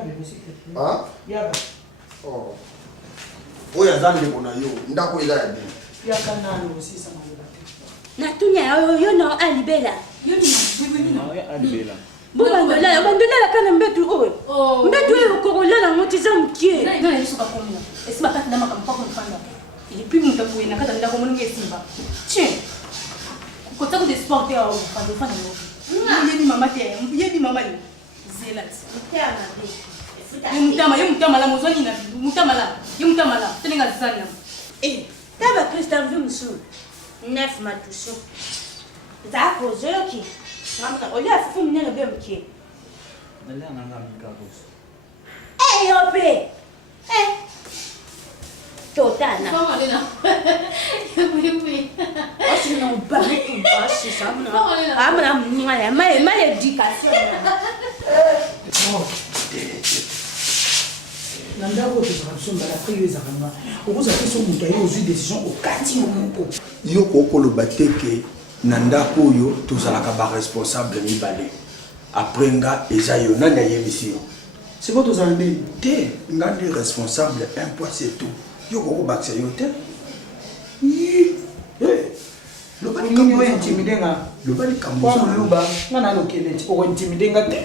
bebe sikete. Ah? Yaga. Oh. Oya zande bona yo ndako ila ya bi. Yaga nalo aussi sama. Na tunya yo no alibela. Yo ni alibela. Bandola kana mbetu oyo. Mbetu oyo kokolala ngo tiza mkie. Non, il faut pas comme là. Et c'est pas quand on pas comprendre. Il est plus mon tapoué na kata ndako mon ngesimba. Tiens. Kota ko des sporteurs au fa de fa no. Yebi mama te, yebi mama ni. Zelat. Mutama la mozoni na mutama la. Tenga zana. Eh, taba Christian Vimsu. 9 matushu. Za ko zoki. Mama, olha fu mnene be mkie. Nalea nanga mikabusu. Eh, yope. Totana. Comment elle est là? Oui. Osi na ubari kumbashi samuna. Amna mwana mal éducation. Nandako tozala mbala pe yo ezakanga okoza pe so moto aye ozwi décision okati yo moko yo kokoloba te ke na ndako oyo tozalaka baresponsable mibale après nga eza yo nani ayebisi yo siko tozala ndeni te nga nde responsable un point c'est tout yo kokobakisa yo te lobani intimide nga lobani kamoluba nga nalokele ti okointimide nga te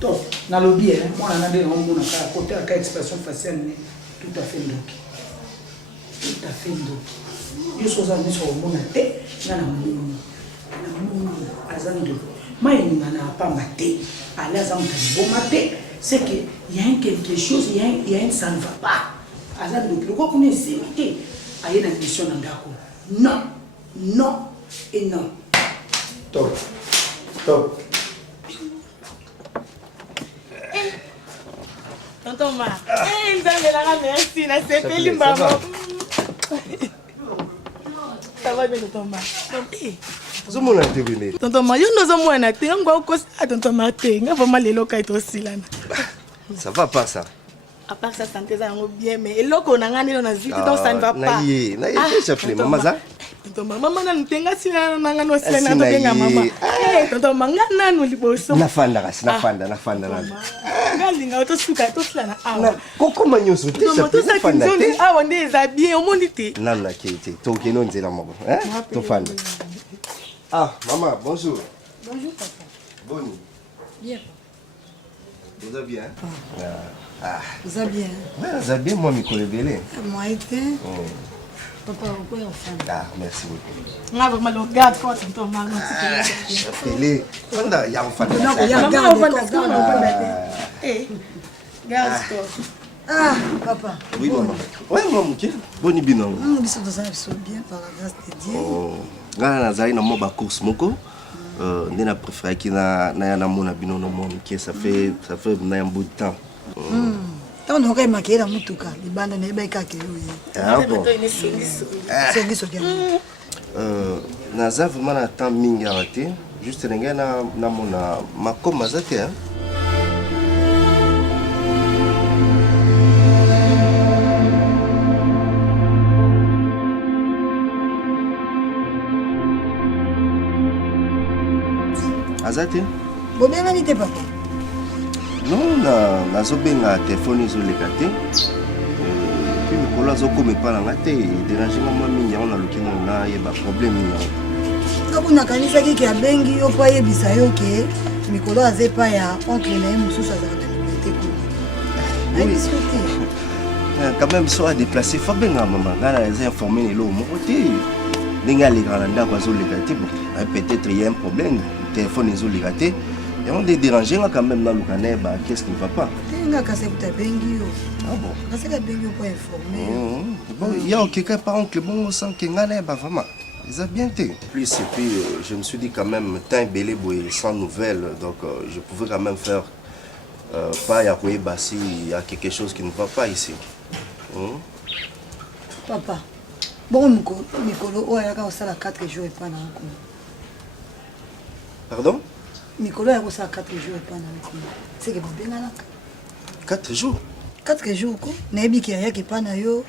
to nalobi mwana na nde naomona kaka kote aka expression faciale ne tout à fait ndoki yo soza miso omona te nga na munu aza ndo mayeninga na apamba te ale aza moto aliboma te c'est que y a quelque chose y a ça ne va pas aza ndoki lokwa kuna esili te aye na mission na ndako non et non top Tonton Ma. Merci, na sepeli maman. Ça va bien, tonton Ma. Zomona te bene. Tonton Ma, yo ndozo mwana te, ngwa ko sa tonton Ma te, nga vraiment lelo kai to silana. Ça va pas ça. À part ça santé ça ngo bien mais eloko na ngani lo na vite donc ça ne va pas. Na ye chef maman za. Tonton Maman na ntenga silana na ngano silana to benga mama. Tonton Manga nanu liboso. Nafanda na. Ngalinga to suka to silana awa. Koko manyoso te chef nafanda te. Awa ndeza bien omondi te. Nana kete to keno nzela moko, to fanda. Ah, maman, bonjour. Bonjour papa. Boni. Bien. Vous allez bien? Vous allez bien? Oui, vous allez bien, moi, je me connais. Moi, papa, pourquoi on fait? Ah, merci beaucoup. Nga vraiment le garde quand tonton Maman. Télé. Fanda, ya fanda. Non, ya garde. Eh. Garde-toi. Ah, papa. Oui, maman. Oui, maman, OK. Boni bino. Biso to ça bien par la grâce de Dieu. Oh. Nga nazali na mo ba course moko. Nde na préféré ki na na mona bino no mo ki ça fait na un bout de temps. Tant on aurait maquillé la mutuka, les bandes ne ba ka ke yo. Ah bon. C'est qui ce gars? Naza vraiment na temps mingi arrêté. Juste nga na mona makoma zate hein. Azate? Bobenga ni te papa? Non, nazobenga téléphone ezoleka te. Puis mikolo azokoma epai nanga te dérange mama mingi yango nalukino na yeba problème mingi. Kabu nakanisaki ke abengi yo po ayebisa yo ke mikolo aza epai ya oncle na ye mosusu azala na liberté kuna. Ayebisi yo te. Quand même so adéplacé fa benga mama nga na eza informé lelo moko te. Ndenge aleka na ndako azoleka te bon peut-être il y a un problème. Téléphone ezoleka te. Et on est dérangé quand même dans le canal, qu'est-ce qui ne va pas? Ah bon? Bon, il y a quelqu'un par exemple, bon, on sent qu'il y a vraiment. Ils ont bien été. Plus, et puis, je me suis dit quand même, tant belé sans nouvelles, donc je pouvais quand même faire pas y s'il y a quelque chose qui ne va pas ici. Papa, bon, Mikolo, on a 4 jours et pas dans le coup. Pardon? Nicolas a reçu 4 jours et pas dans le coup. C'est que vous bien là. 4 jours? 4 jours, quoi. Nabi qui a qui pas na yo.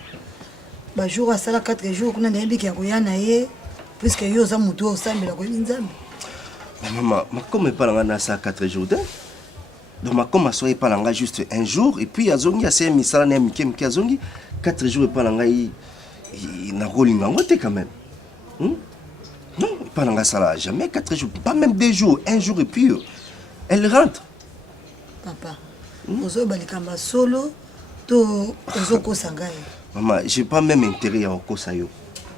Ba jour à ça 4 jours, qu'on a nabi qui a koya na ye. Puisque yo za mutu au sambi la koyi nzambi. Maman, ma comme pas là ça 4 jours de. Donc ma comme soyez pas là juste un jour et puis azongi a c'est misala na mikem ki azongi 4 jours et pas là na rolinga ngote quand même. Non, pas dans ça là, jamais 4 jours, pas même 2 jours, un jour et puis Elle rentre. Papa, ozo balikamba solo to ozo kosangai. Maman, j'ai pas même intérêt à kosa yo.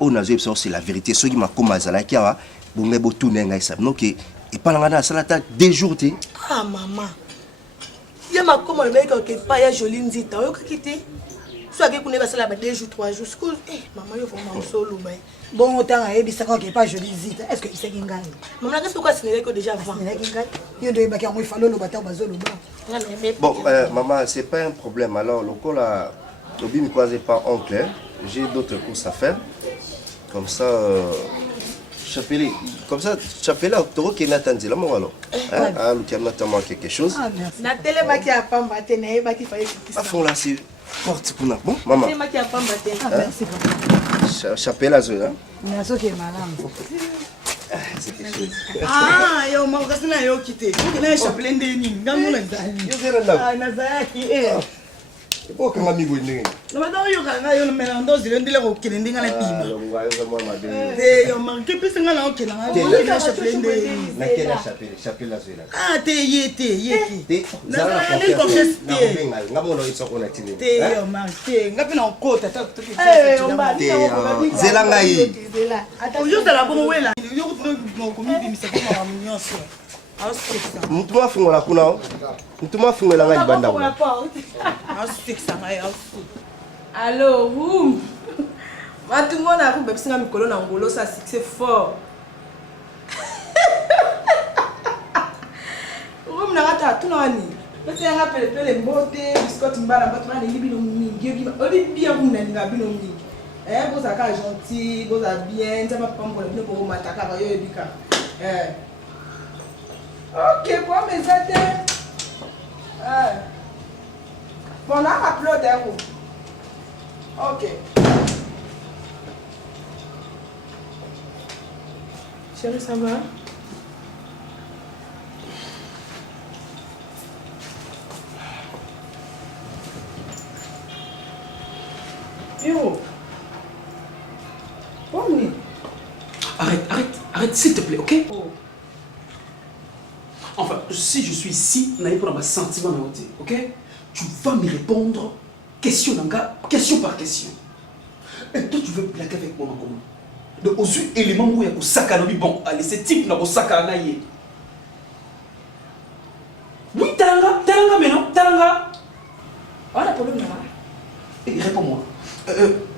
On a c'est la vérité. Ceux qui m'a comme azala qui a bon bo tourner ngai ça. Donc et pas ngana salata 2 jours té. Ah maman. Ya ma comme le mec que pas ya jolie nzita. Yo kiti. Soit que connait basala ba 2 jours 3 jours. Maman yo vraiment solo mais. Bon autant a ebisa ko pas jolie nzita. Est-ce que il sait kingai? Maman qu'est-ce pourquoi c'est que déjà avant. Yo doit ba ki ngoi falo lo bata bazolo ba. Bon, maman, c'est pas un problème. Alors, le col a Obi me croisait pas oncle. J'ai d'autres courses à faire. Comme ça, chapelet. Comme ça, chapelet, Octoro qui est attendu. Là, moi, alors. Ah, le camion a manqué quelque chose. Na télé maki a pas mbaté, na eba qui fallait que à fond là, c'est porte pour nous. Bon, maman. télé maki a pas mbaté. Merci. Chapelet, là. Merci que madame. C'est quelque chose. Ah, yo, ma kasi na yo kite. Ko na chapelet ndeni, ngango la ndani. Yo zera na. Ah, na zaki Oh, comment amigo ndenge. No madao yo kanga yo mena ndo zile ndile ko kile ndinga na pima. Ah, yo za moi ma belle. Yo man ke pisa ngana o kile ngana. Chapelet ndeni. Na kena chapelet la zela. Ah, te yete. Te. Zara na confiance te. Ngabo no itso kona tini. Te yo man te. Ngapi na okota ta to ke. Omba te. Zela ngai. Yo zala bomo wela. Yo ko no ko mi bimisa ko ma munyoso. Mutu mafungola kuna. Mutu mafungola ngai banda. Allô, room. Matumona ku bebisinga mikolo na ngolo sa succès fort. Room na gata tunani. Bese nga pele mbote, biscuit mbala batuna ni bino mingi bi. Oli bien room na nga bino mingi. Vous êtes gentil, vous êtes bien, ça va pas me pour m'attaquer à yo ebika. Ok, bon mes amis. Bon, on a applaudi. Ok. Chérie, ça va? Yo. Arrête, s'il te plaît, ok? Enfin, si je suis ici, n'aille pas dans ma sentiment, ok? Tu vas me répondre question par question. Et toi, tu veux blaguer avec moi, comment? Donc, aux éléments où il y a un sac à l'eau, bon, allez, c'est type dans le sac à l'eau. Oui, talanga, mais non, talanga. On a problème là. Et réponds-moi.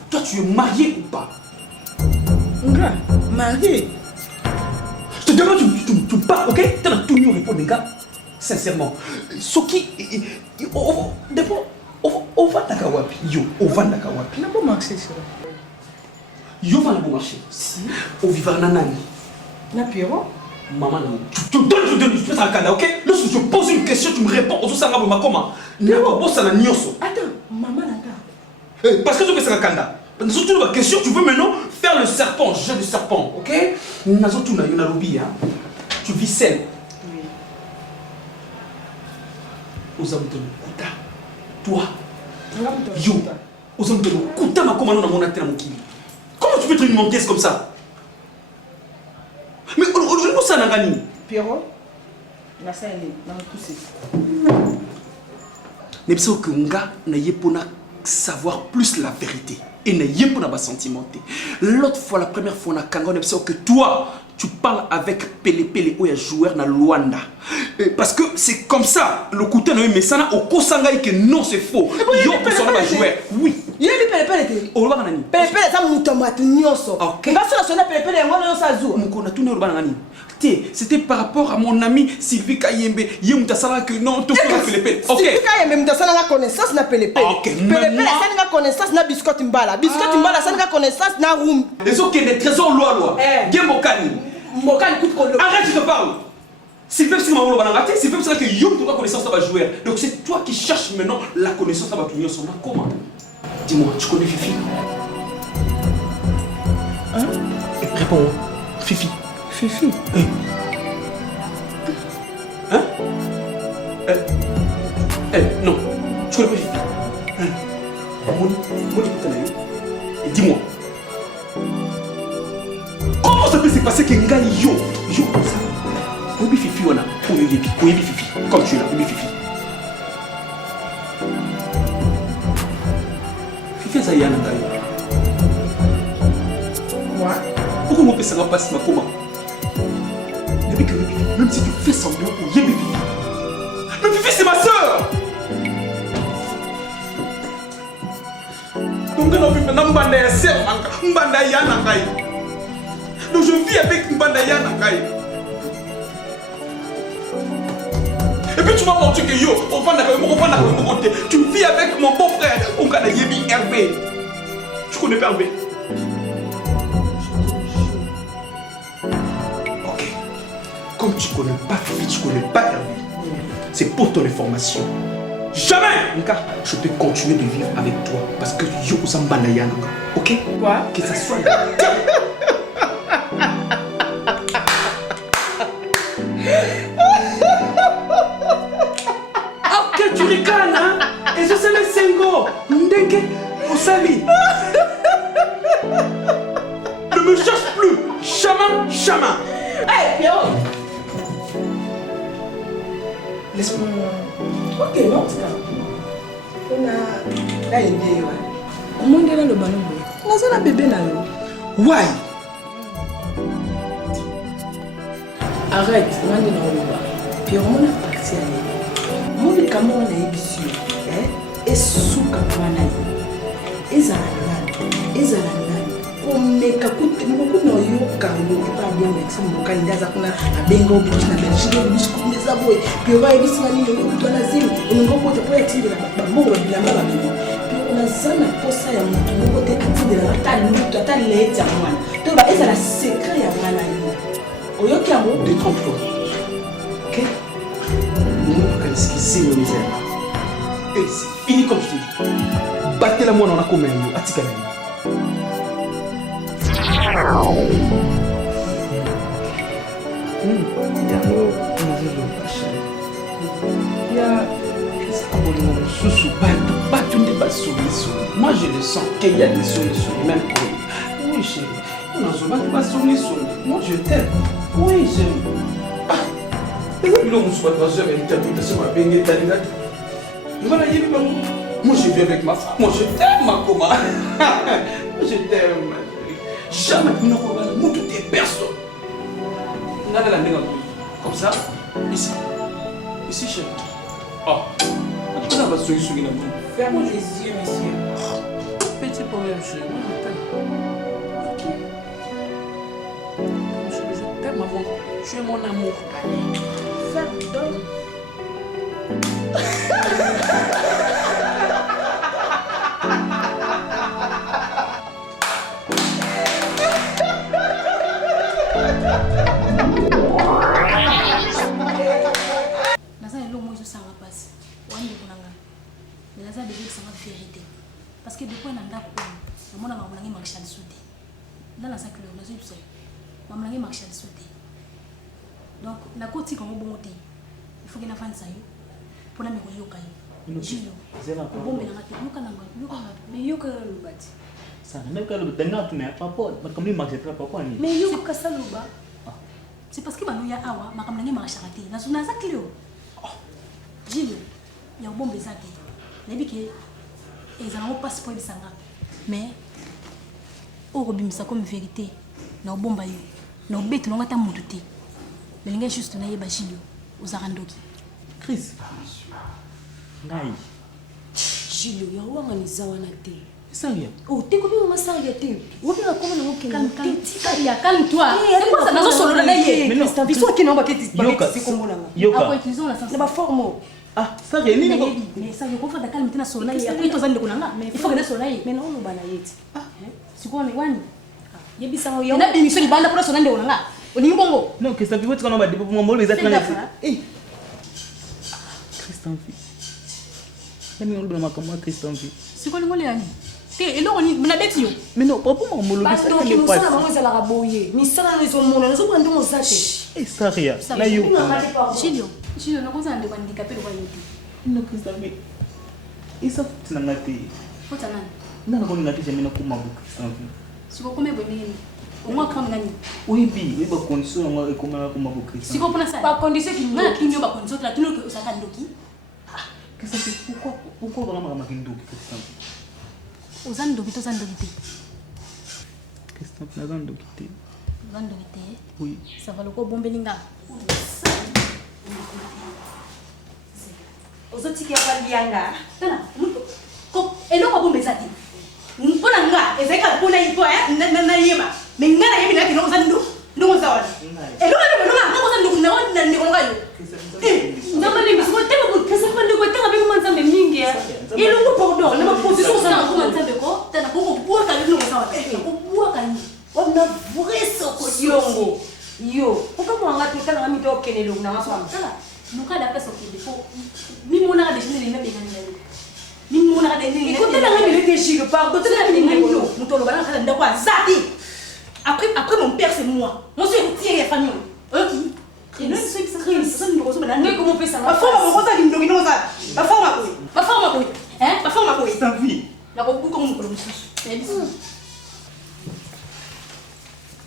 Toi, tu es marié ou pas? Marié? Je te demande, tu parles, ok? Tu as tout mieux répondre, les gars. Sincèrement. Ce qui. D'abord, on va dans Kawapi. Yo, on va dans Kawapi. On a bon marché, ça. Yo, va dans bon marché. Si. On vit à Nanani. Na Pierrot? Maman, tu donnes, tu fais ça à ok? Lorsque je pose une question, tu me réponds. On se sent à comment? Attends, maman, là. Parce que tu fais ça à surtout la question, tu veux maintenant faire le serpent, jeu de serpent, ok? Tu vis seul. Oui. Aux hommes de Kuta. Toi. Yo. Aux hommes de Kuta, ma commande dans mon atelier. Comment tu peux être une menteuse comme ça? Mais on ça n'a gagné. Pierrot, la salle est dans le poussé. Mais c'est que nga n'ayez pas savoir plus la vérité. Et n'ayez pas sentimenté. L'autre fois, la première fois, on a que toi, tu parles avec Pele ou un joueur dans Luanda. Parce que c'est comme ça, le couteau mais ça n'a aucun sangai que non, c'est faux. Yo, personne va jouer. Oui. Il y a des Pele. Oh, le banani. Pele, ça m'a tomate nyoso. Ok. Parce que la Pele, on a ça zou. Mon qu'on a tourné le banani. C'était par rapport à mon ami Sylvie Kayembe. Yem Tassala que non, tout le monde Pele. Ok. Sylvie Kayembe, Tassala n'a connaissance n'a Pele. Ok. Pele, ça n'a connaissance n'a biscuit mbala. Biscuit mbala, ça n'a connaissance n'a room. Les autres qui ont des trésors loi. Gemokani. Mokani coûte qu'on le. Arrête, je te parle. Sylvie, c'est maman banangate. Sylvie, c'est que Yom tu as connaissance de la joueur. Donc c'est toi qui cherches maintenant la connaissance de la tournure. Comment? Dis-moi, tu connais Fifi? Hein? Réponds-moi. Fifi. Fifi? Hein? Non. Tu connais pas Fifi? Hein? Moni, et dis-moi. Comment ça peut se passer que Nga yo ça? Obi Fifi wana, Oyebi Fifi, comme tu es là, Oyebi Fifi. Fifi ça y est nanga yo. Moi, pourquoi on peut ça passer ma comment? Même si tu fais semblant, Oyebi Fifi. Mais Fifi c'est ma soeur. Donc on vit maintenant Mbanda ya sœur nanga, Mbanda ya nanga. Donc je vis avec Mbanda ya nanga. Et puis tu m'as montré que yo, tu vis avec mon beau-frère, on a Yebi Hervé. Tu connais pas Hervé? Ok. Comme tu connais pas Fifi, tu connais pas Hervé. C'est pour ton information. Jamais, Nka, je peux continuer de vivre avec toi parce que yo Zambana Yananga. Ok? Quoi? Que ça soit. Tu ricanes, hein? Et je sais les cinq Ndenge, Osali. Ne me cherche plus. Chama. Hey, Pierrot. Laisse-moi. Ok, non, c'est ça. On a. Là, il y a une idée, ouais. Au moins, il y a le ballon. On a un bébé là. Why? Arrête, on a une idée. Pierrot, on a parti à l'île. Moni kama wana yebisi esuka mwana ye ezala nani komeka kutemoko na yoka ngo pa bien avec mon candidat kuna abenga obuchi na Belgique obuchi kumeza boy puis va yebisi mani yo kutwana zimi ngo ko te po etindela bamoko bilamba babili puis on a zana posa ya mutu ngo te atindela ata leta mwana to ba ezala secret ya mwana ye oyoki yango détrompe-toi. Ok? Ce qui c'est nos misères. Et c'est fini comme je te dis. Battez la moi dans la commune, Atikana. Moi je le sens qu'il y a des solutions, même pour lui. Oui chérie, moi je t'aime. Oui j'aime. Moi je vis avec ma femme, moi je t'aime ma coma. Je t'aime ma chérie. Jamais tu n'auras pas le mot de tes personnes. Comme ça, ici chérie. Oh, tu vas se souiller là. Ferme les yeux, monsieur. Petit problème chérie, moi je t'aime maman, tu es mon amour. Ferme. Parce que depuis on a on a marché de sauter. Dans la sac on a tout ça. On a marché de sauter. Donc la côte comme bon côté. Il faut que na fanya ça yo. Pour na me yoka yo. Jilo. Bombe na mate yoka na mais yoka le bati. Ça n'a pas le dernier tu n'as pas peur. Mais comme il marche très pas quoi ni. Mais yoka ça le bas. C'est parce que banu ya awa makamlangi marché raté. Na suna za cleo. Jilo. Ya bombe zake. Nabi ke ils n'ont pas pour bisanga. Mais au robimisa comme vérité. Na bomba yo. Na bête no ngata mututi. Mais linga juste na yeba Jilo. Uzarandoki. Chris. Ngai. Jilo ya wanga ni zawana te. Sérieux? Oh, t'es combien on m'a sérieux te? Ou bien comment on peut calme-toi. C'est quoi ça nazo solo na ye? Mais non, ils sont qui n'ont pas été c'est comme là. Après utilisons la sens. La forme. Ah, ça rien ni. Mais ça je confond calme tena solo na ye. Après to zande kunanga. Il faut que na solo na ye. Mais non no bana yeti. Ah, c'est quoi les wani? Yebi sango yo. Na bimisho ni banda pour solo nde kunanga. Oni bongo. Non, que ça peut qu'on va dire pour moi les attraper. Eh. Christian fi. Mimi ndo na kama Christian fi. C'est quoi le mot là? Te eloko ni na beti yo. Mais non, pas pour moi le ça ne passe pas. Maman za la raboyer. Mi sala no zo mona, no zo kwande mo zate. Eh sérieux. Na yo. Jilo na koza ndo handicapé kwa yote. Non Christian fi. Isa tunangati. Fota nani? Nana kwa ngati jamii na kuma Christian fi. Siko kome bweneni. Moi quand même. Oui, oui, bah condition moi comment beaucoup. Si vous prenez ça. Pas condition qui n'a qui n'y a pas condition là tout le ça t'a ndoki. Qu'est-ce que pourquoi vraiment ma ndoki Christian? Ozan ndoki to zan ndoki. Christian na zan ndoki. Zan ndoki. Oui. Ça va le ko bombelinga. Ozoti kia palianga. Tana. Ko eloko bombezati. Mpona nga ezeka pona ipo na yeba. Mais nga na yebi na kino ozan ndo. Ndo zawadi. Eloko na ozan ndo na ndiko ngayo. Ndamani biso tema ko kesa kwa ndiko tanga bi kumanza mingi ya. Ilungu pardon na position sana kumanza beko. Tana ko buwa ka ndo zawadi. Ko buwa ka ni. On a vrai soko yo. Pourquoi moi nga tutana ngami to kenelo na waswa. Sala. Nuka da pesa ko defo. Mimi mona ga deshine na bengani. Mimi mona ga deshine. Écoutez la ngami le déchire pardon. Tout la mini ngami yo. Mutolo bana kala ndako azadi. Après mon père c'est moi. Moi c'est retiré la famille. OK. Et non c'est ça nous ressort là. Comment on fait ça? Ma forme mon rosa gindogi no za. Ma forme ko. Hein? Ma forme ko. C'est ta vie. La ko ku ko mo ko musu. Eh bisu.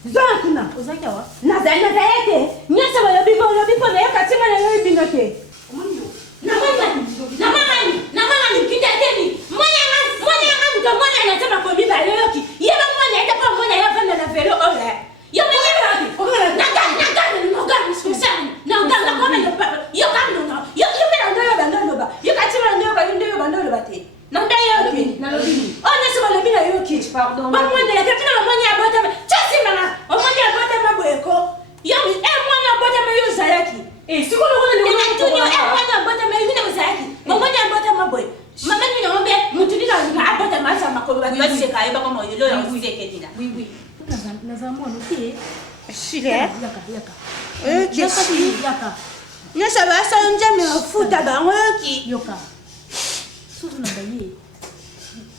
Zakuna. Ozakawa. Na yake. Nyasa ba yobi na yakatima na yobi binote. Na mama ni kitateni. Mwana mtu mwana anasema kwa bibi yoyoki. Yeba mwana ita kwa mwana ya fanda na velo ole. Yeba mwana. Na spesial. Na kama yo papa. Yo kando na. Yo bando ba. Yo katima ndo bando bate. Na yoki. Na lobini. Ona sema lobina yoki. Pardon. Ba mwana ya kapina mwana ya bota. Chasi mama. Mwana ya bota mabweko. Yo mwana bota mayo zayaki. Siko ni mwana bota mayo ni zayaki. Mwana bota mabwe. Mama ni ngombe mutulina na abota maza makolo ba basi ka eba kama yelo ya useke dina. Oui. Nazamwa noté. Chile. Yaka. Yaka. Nyasa ba sa njame futa ba ngoki. Yoka. Surtout na baye.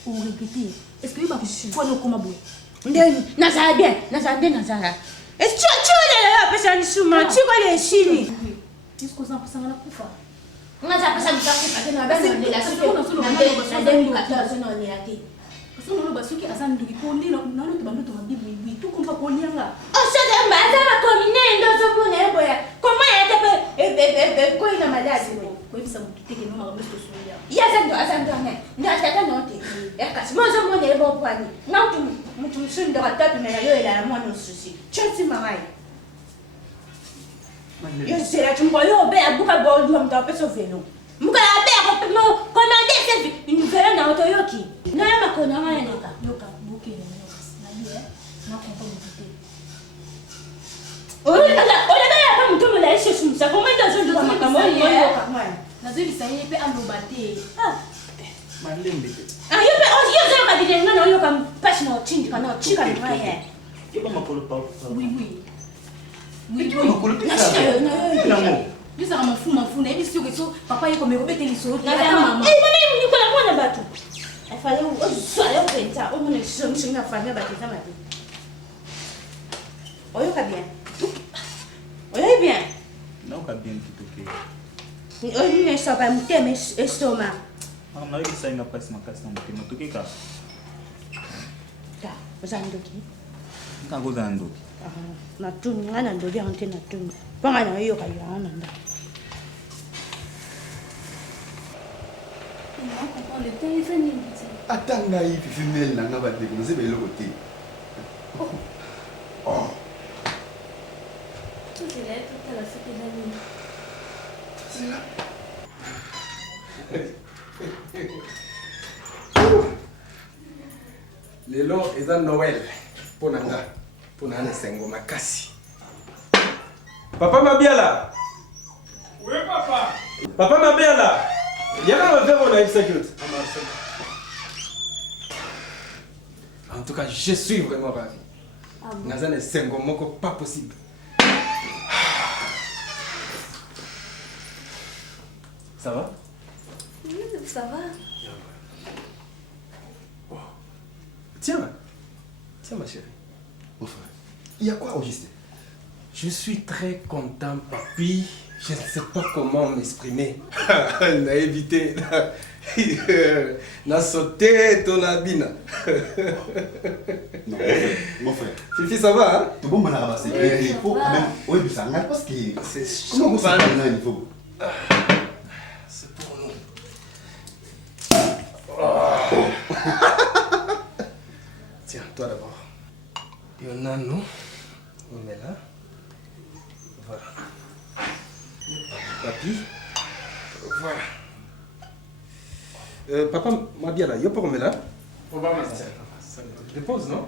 Ou regretter. Est-ce que il va pour nous comme boy? Ndeni, nazara bien. Est-ce que tu as pesa ni suma? Tu connais chini. Jusqu'aux enfants na kufa. Ngaza pesa mtakufa tena basi ndio la siku na sulu na demu katazo na ni yake. Kasi unaona basuki asana ndugi ponde na kunalo tubando to mabibi bibi tu kumpa kolianga. Osha damba azama komine ndo zobuna ebo ya. Koma ya tepe ko ina malazi we. Kwa hivi sasa mtuteke noma kama msto suya. Asando ane. Ndio ataka note. Kasi mozo mmoja ebo kwani. Na mtu mshindo katapi mena yo ila mwana ususi. Choti marai. Yo sera chumbo yo be abuka boldu amta peso velo. Muka ya be ko komande sevi une velo na auto yoki. Na ya makona ngaya neka. Yoka buke ni yoka. Na yeye na kompa mtute. Ola ya mtu mlaishi shumsa komanda zondo za makambo yoka. Na zuri sasa yeye pe andobate. Malembe. Yope yo zaka bidenga na yoka pashi na chinji kana chika ni maya. Yoka makolo pa. Oui. Makolo pesa. Bisa kama mafuna hivi sio kesho papa yako amekobete liso. Na mama. Mama niko na mwana batu. Afanye uswale upenta. Omone shomshinga fanya batu kama tu. Oyoka bien. Oyoka bien. Naoka bien kitoke. Oyo ni sopa mteme estoma. Na hivi sasa ina pesa makasi na mtema tukika. Ta, uzandoki. Ngagoza ndoki. Na tuni ngana ndobi ante na tuni. Panga na hiyo kayo nda. Atanga hivi female na ngaba de vous avez le côté. Oh. Tout est là, tout à la fête de la nuit. C'est là. Lelo eza Noël pona nga pona na sengo makasi. Papa Mabiala. Oui papa. Papa Mabiala. Yana ma verre on a exécuté. En tout cas, je suis vraiment ravi. Naza na sengo moko pas possible. Ça va? Oui, ça va. Tiens ma chérie. Mon frère, il y a quoi au juste? Je suis très content, papi. Je ne sais pas comment m'exprimer. N'a évité. N'a sauté ton abina. Non, mon frère. Fifi, ça va, hein? Tout bon, il faut quand même. Oui, mais ça n'a pas ce qui. C'est comment vous savez maintenant, il faut. C'est pour nous. Tiens, toi d'abord. Il y en a, nous. On met là. Voilà. Papi. Voilà. Papa, ma bien là, il y a pas là. On va mettre ça. Dépose, non?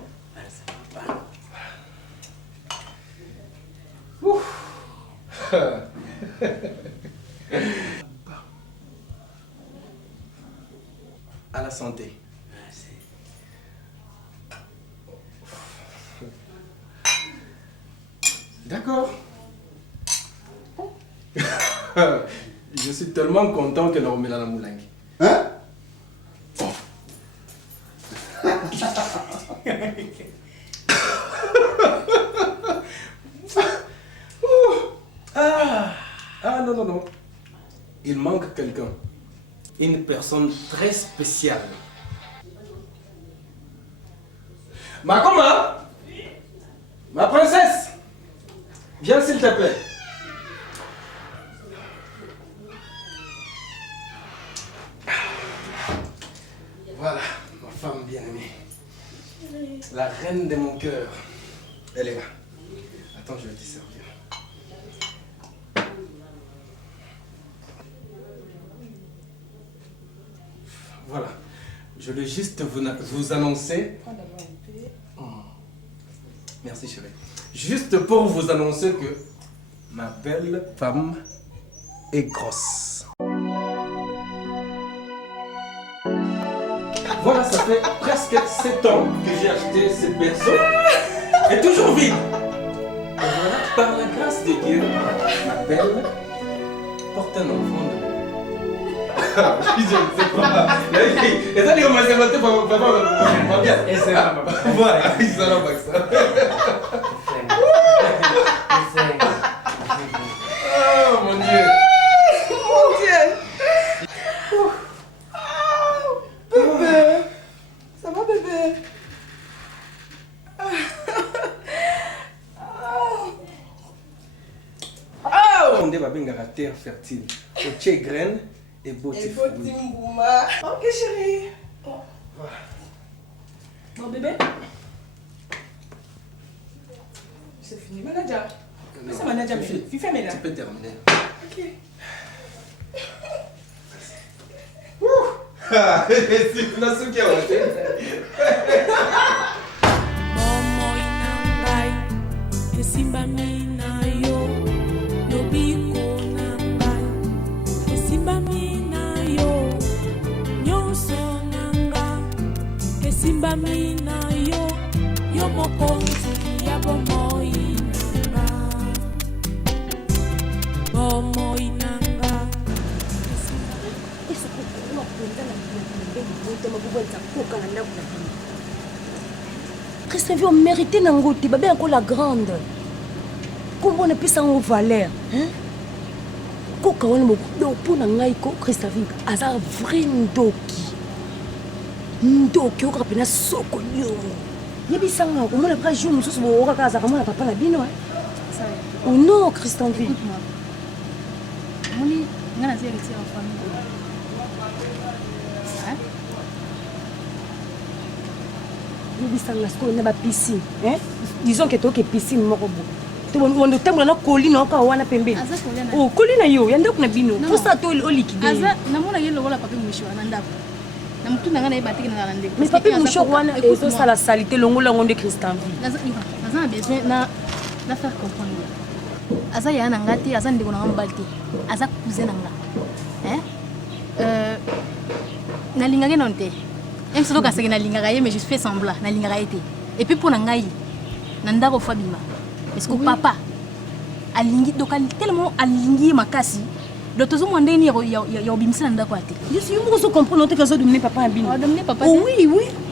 À la santé. D'accord. Je suis tellement content que nous remettons la moulangue. Hein? Ah non, non, non. Il manque quelqu'un. Une personne très spéciale. Ma comment? Ma princesse, viens s'il te plaît. Voilà, ma femme bien-aimée. La reine de mon cœur. Elle est là. Attends, je vais te servir. Voilà. Je voulais juste vous annoncer. Merci chérie. Juste pour vous annoncer que ma belle femme est grosse. Voilà, ça fait presque 7 ans que j'ai acheté ce berceau. Et toujours vide. Et voilà, par la grâce de Dieu, ma belle porte un enfant de je ne sais pas. Et ça, il commence à monter pour papa. Bien. Et c'est là, papa. Voilà, ils sont là, Maxa. Oh mon Dieu. Mon Dieu. Bébé. Ça va, bébé? On dit que terre fertile. Au tché graine et beau Il faut Timbouma. Ok, chérie. Voilà. Bon, bébé? C'est fini, Manadia. C'est Manadia, mais Fifi, mais là. Tu peux terminer. Ok. C'est la soupe qui a monté. Momo inangai, kesimba mina yo, lobiko nangai, kesimba mina yo, nyonso nanga, kesimba mina yo, yo mokonzi ya bomo inanga, bomo inanga. Christian vi omérité nango te babe yango la grande kombo na pesa yango valeur koka wana mpo na ngai ko Christian vi aza vrai ndoki okaka mpena soko liongo yebisanga omona pra jour mosusu bookaka azaka mwana papa na bino non Christian vi moni nga na zia retire en famille. yebisanga sikoyo na bapiscine disons ke toke piscine moko bo wando tambola na koli na oka wana pembeni koli na yo ya ndako na bino mposa to olikide namona ye lokola papi mwisho na ndako na mutu nanga na ye batiki na ndeko mais papi mwisho wana ezosala salite longola yango nde Christian vi naza na besoin na faire comprendre aza ya na nga te aza ndeko na nga mobali te aza cousin na nga nalingaki non te même si okaseke nalingaka ye mais je fais semblant nalingaka ye te et puis mpo na ngai na ndako fo abima parce que papa alingi donc tellement alingi ye makasi donc tozomwa ndeni ya obimisa na ndako ya te yo moko ozocomprendre te kazodomine papa ya bino oui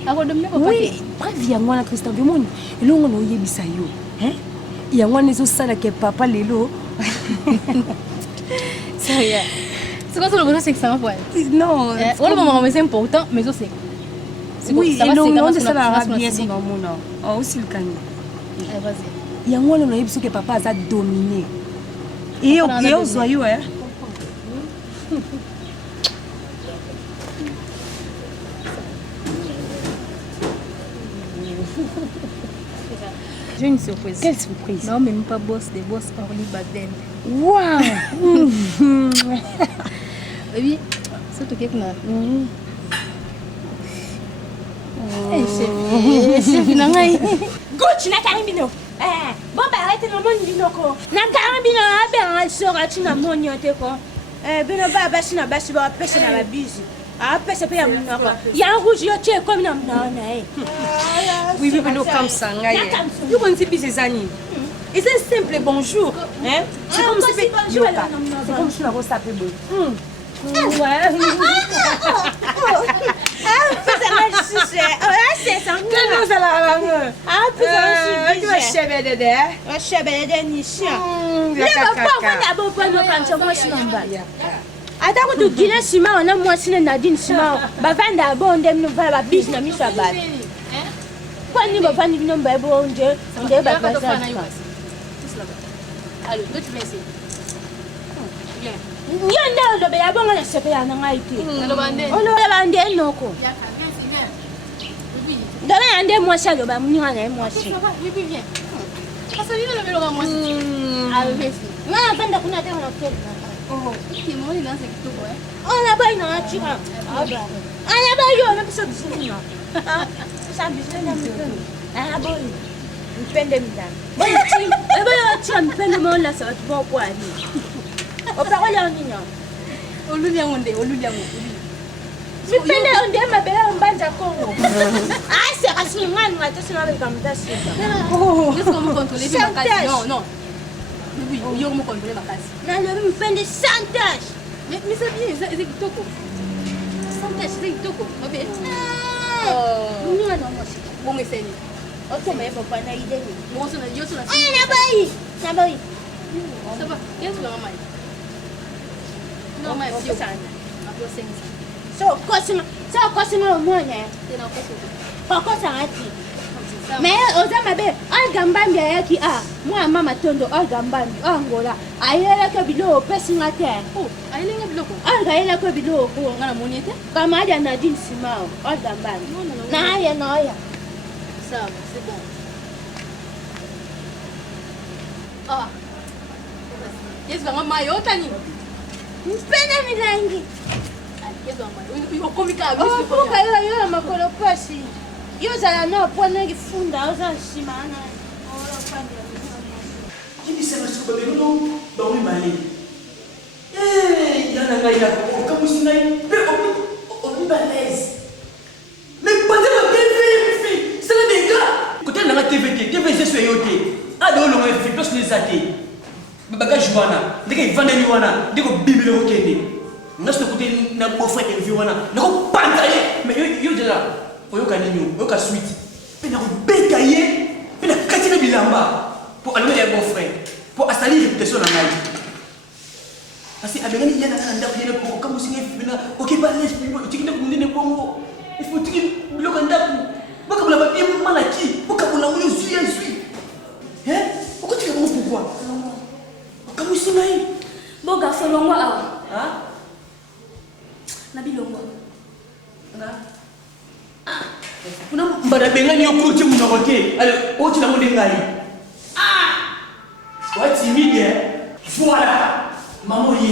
akodomine papa oui bref yango wana Christian vi omoni elongo na oyebisa yo yango wana ezosalaka papa lelo. Sérieux. C'est quoi ça le besoin c'est que ça va Non. On le moment c'est important mais aussi. Oui, et non c'est ça la bien c'est maman non. Oh aussi le cani. Vas-y. Yango wana nayebi soki papa aza dominé. Et au zoyo hein. J'ai une surprise. Quelle surprise? Non, même pas boss, des boss Orly Baden. Waouh! Oui, c'est tout qui chef, nangai. Gucci na karibino. Bon bah arrêtez le monde binoko. Na karibino abe en sora tina monyo te ko. Bino ba bashi na bashi ba pese na ba busy. Ah pese pe ya munoko. Ya rouge yo tie comme na mna Oui, mais nous comme ça, nous on sait plus ces années. Et c'est simple bonjour, hein? C'est comme si c'est comme si on s'appelle bon. C'est ça. Que nous allons. Ah, tu vas chébé dedans. On chébé dedans ici. Le papa na bo pa no kan chamo sinamba. Ata ko tu gina sima ona mwasine na din sima. Ba vanda bonde mno ba business mi sabat. Kwa ni ba vandi bino ba bonde, onde ba ba sa. Allez, toi tu viens ici. Viens. Nyanda lo be ya bonga na sepe ya na ngaiti. Lo bande. Olo ya bande noko. Viens, viens. Oui. Dala yande mwasha lo ba munyanga na mwasha. Oui, viens. Parce que lui le lo ba mwasha. Ah, viens ici. Ngana vanda kuna te na kele. Oh, qui moi il dans ce tout ouais. On a pas une nature. Ah bah. Aya ba yo na biso biso. Ah, ça biso na biso. Ah boy. Mpende mdani. Boy ti. E ba yo ti mpende mo la sa tu bo kwa ni. O parole en niño. Olulia ngonde. Mpende onde mabela mbanja Kongo. Ah, c'est rasini ngani ngato sina le kamdasi. Oh, qu'est-ce qu'on me contrôler ma case? Non. Oui, yo me contrôler ma case. Na le mpende santage. Mais c'est bien, c'est kitoko. Santage, c'est kitoko. Mabe. Oh. Ni ngani mo si. Bon essayé. Oto me papa na ideni. Moi ça yo ça. Na bai. Ça va. Qu'est-ce que maman? Non, mais on ça. On peut sentir. So kosima omwanya. Tena koso. Poko sangati. Mais oza mabe, agambambi ayaki moi mama tondo agambambi angola. Ayela ka bilo pesinga te. Oh, ayela biloko. Ayela ka bilo ko ngana monete. Kama ya na din simao agambambi. Na ya noya. Ça, c'est bon. Ah. Qu'est-ce que maman yo tani? Mpena milangi. Qu'est-ce que maman? Yo komika biso. Oh, pour yo makolo pasi. Yo zala no pona ngifunda oza simana. Oh, pandi. Kimi sema siku bebe no ba wi mali. Yana ngai la ko kamusi ngai. Pe obi balèze. Mais pas de la TV, c'est le dégât. Côté na TV c'est sur yoté. Ado lo ngai fi plus les até. Bagage wana, ndike vanda ni wana, ndiko bibile okende. Ngaso côté na bofa envie wana, ndiko pantaye. Mais yo déjà oyoka ninyo oyoka suite mpe na kobeta ye mpe na kati na bilamba mpo alome ya bon frère mpo asali réputation na ngai kasi abengani ye na ndako ye na okamusi ngai fina okeba lesbi otiki ndako monene bongo ifo otiki biloko ndako bakabula babie malaki okabula ngo yo zwi okotika bongo pourquoi okamusi ngai bo garçon longo awa na bilongo kuna mbada bengani yo kuru timu nakote ale oti na monde ngai wa timide voilà maman y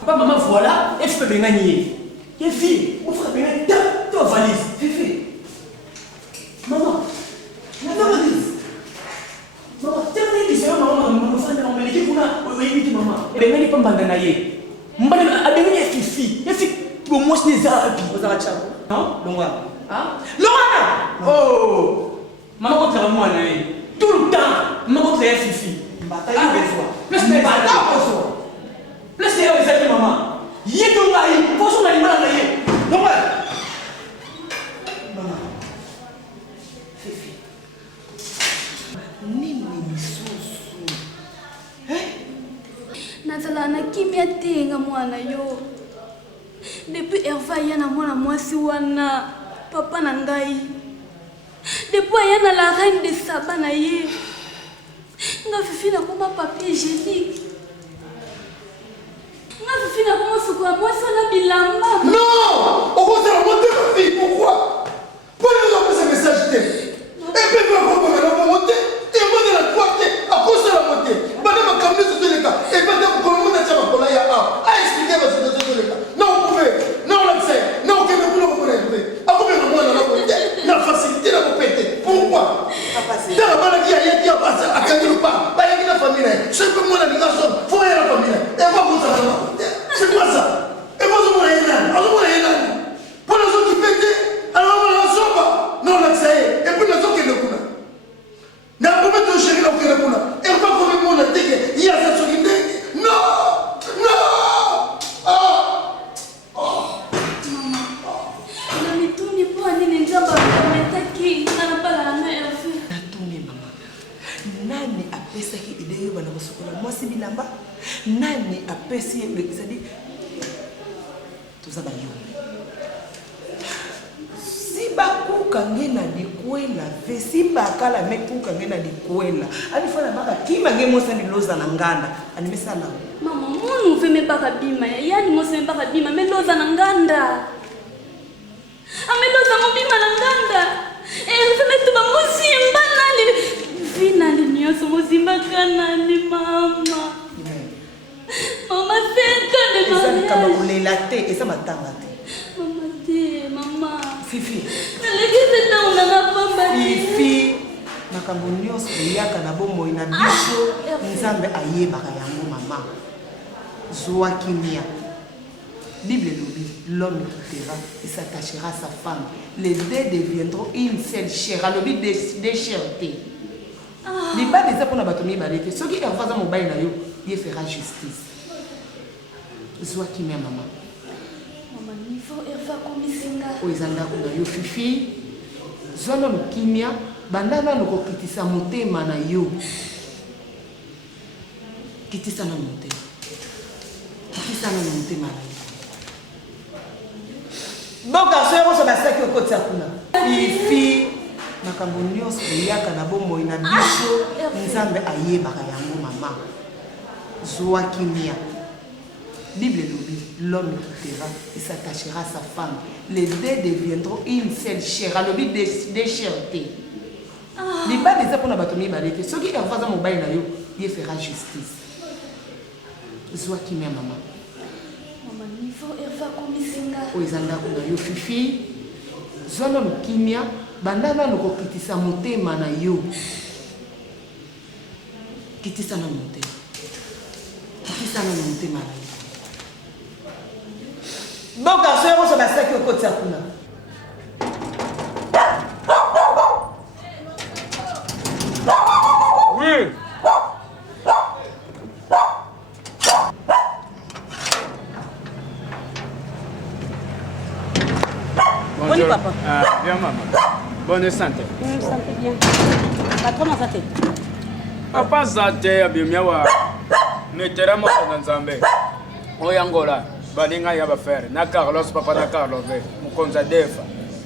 papa maman voilà et je bengani ye fille on fera bengani ta valise fille maman la valise maman tellement ni sema maman fanda on meleki kuna wewe maman bengani pambanga na ye mbana abengani fifi pour moi ce n'est pas ozara chako non longwa Laurent! Oh! Maman contre la moi, tout le temps, maman contre la fifi. Plus de plus de maman. Yé donc là, il faut son animal là. Donc maman. Fifi. Nini ni soso. nazala na kimia te nga mwana yo. Depuis Herva ya na mwana mwasi wana papa na ngai. Depuis ya na la reine de Saba na ye. Nga fifi na koma papier hygiénique. Nga fifi na koma suku ya mwasi wana bilamba. Non! On va la monter ma fille, pourquoi? Pourquoi nous avons ce message? Et puis on va monter. Et on va la porter. À cause de la montée. Madame a caminé sur tous les cas. Et madame, comment on a dit à ma collègue à expliquer ma situation sur tous les cas. Non, vous pouvez. Non, on l'enseigne. Non, ok, mais vous ne pouvez pas. À combien de mois on a monté? La facilité de la péter. Pourquoi? Dans la maladie, il y a pas à gagner pas. Pas y a la famille. C'est comme moi la migration. Faut y aller la famille. Et moi, vous savez. C'est quoi ça? Et moi, je m'en ai un. Alors, moi, il y a un. Pour les autres qui pètent, alors on va la somme. Non, on a essayé. Et puis les autres qui le connaissent. Na pas de chéri au Kenya. Et pas comme moi on dit il y a cette chose qui non. Non. Ah. Maman. Na mituni po nini njamba metaki na pala na elfu. Natuni mama. Nani apesa ki idée yo bana kosokola mwasi bilamba? Nani apesi c'est-à-dire tout ça ba yo. Bakuka ngena dikwela vesi bakala mekuka ngena dikwela alifana baka kima ngemosa ndiloza na nganda animesala mama munu veme baka bima yani mosa baka bima meloza na nganda ameloza mobima na nganda veme tuba muzimba nani vina linyoso muzimba kanani mama mama seka de mama esa kama kulela te esa matanga te mama te mama Fifi. Fifi. Makambo nyonso eyaka na bomoi na biso nzambe ayebaka yango mama. Zwa kimia. Bible lobi, l'homme écoutera et s'attachera à sa femme. Les deux deviendront une seule chair. Alobi décharté. Liba déjà pour na bato mibale te. Soki ervaza mobali na yo, Dieu fera justice. Zwa kimia mama. Oizanda kuna yo Fifi zona mukimia bandana noko kitisa motema na yo kitisa na motema na yo boka sero so basaki okotsa kuna Fifi makambo nyonso eyaka na bomoi na biso nzambe ayebaka yango mama zwa kimia. Bible lobi, l'homme écoutera et s'attachera à sa femme. Les deux deviendront une seule chair. Alobi décharté. Liba déjà pour na bato mibale te. Soki ervaza mobali na yo, Dieu fera justice. Zwa kimia mama. Mama niveau erva komisenga. Oizanda kuna yo Fifi. Zona mukimia bandana noko kitisa motema na yo. Kitisa na motema. Kitisa na motema na yo. Boka sero so basaki okotsa kuna. Oui. Bonjour papa. Bien maman. Bonne santé. Santé bien. Patron na santé. Papa zate abimyawa. Metera mo na Nzambe. Oyangola. Baninga ya bafere na Carlos papa na Carlos ve mukonza defa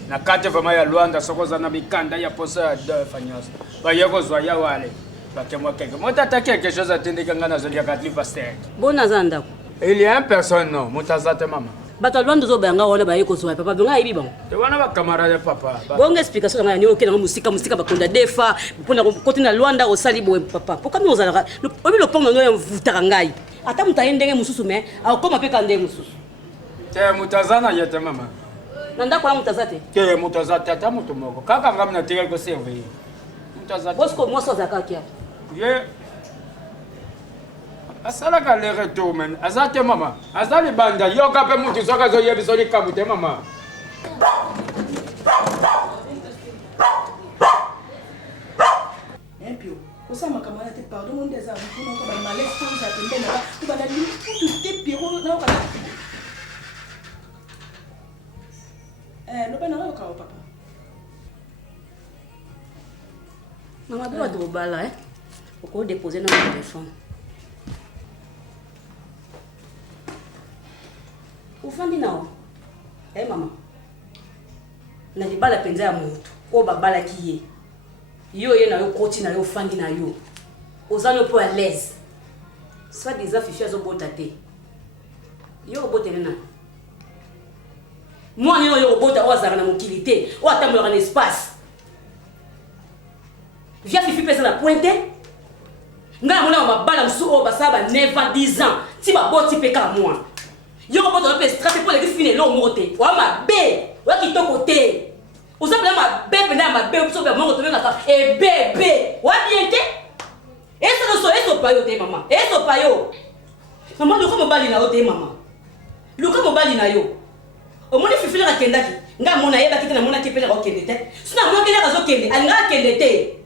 na kate vama ya Luanda sokoza na mikanda ya posa ya defa nyos ba yeko zwa ya wale bakemwa keke motata quelque chose atendeka ngana zolia katli pasteur bona zanda il y a une personne non mutazate mama bato Luanda zo banga wala ba yeko zwa papa benga ibi bango te wana ba camarade ya papa bonga explication ngana ni okena musika bakonda defa pona kotina Luanda osali boye papa pourquoi nous allons obi le pongo no ya vutaka ngai ata mutaye ndenge mususu me akoma peka ndenge mususu te mutazana yete mama nanda kwa mutazate te mutazate ata mutu moko kaka ngam na tika ko serve mutazate bosko moso zakakia ye asala ka le retour men azate mama azali banda yoka pe mutu soka zo yebi soli kabute mama osama kamana te pardon mon des amis pour nous comme malais pour nous appeler là tu vas la lui tout tes bureaux là no bana ko papa mama doit de bala oko déposer dans mon téléphone ufandi nao mama na libala penza ya mutu o babala kiye yo ye na yo koti na yo fandi na yo ozano po à l'aise soit des affiches zo botate yo botele na moi ni yo bota o azara na mokilité o atambo en espace via fifi pesa na pointe nga mona mabala msu o basaba 9 ans 10 ans ti ba boti peka moi yo bota pe straté pour les fine lo moté wa mabe wa kitoko te osabela mabe pena mabe so be mo to ngaka e bébé wa bien te eso payo te mama eso payo mama luka mobali na yo te mama luka mobali na yo omoni fifi la kendaki nga mona yeba kitana mona kepela ko kende te sina mo kende ka zo kende anga kende te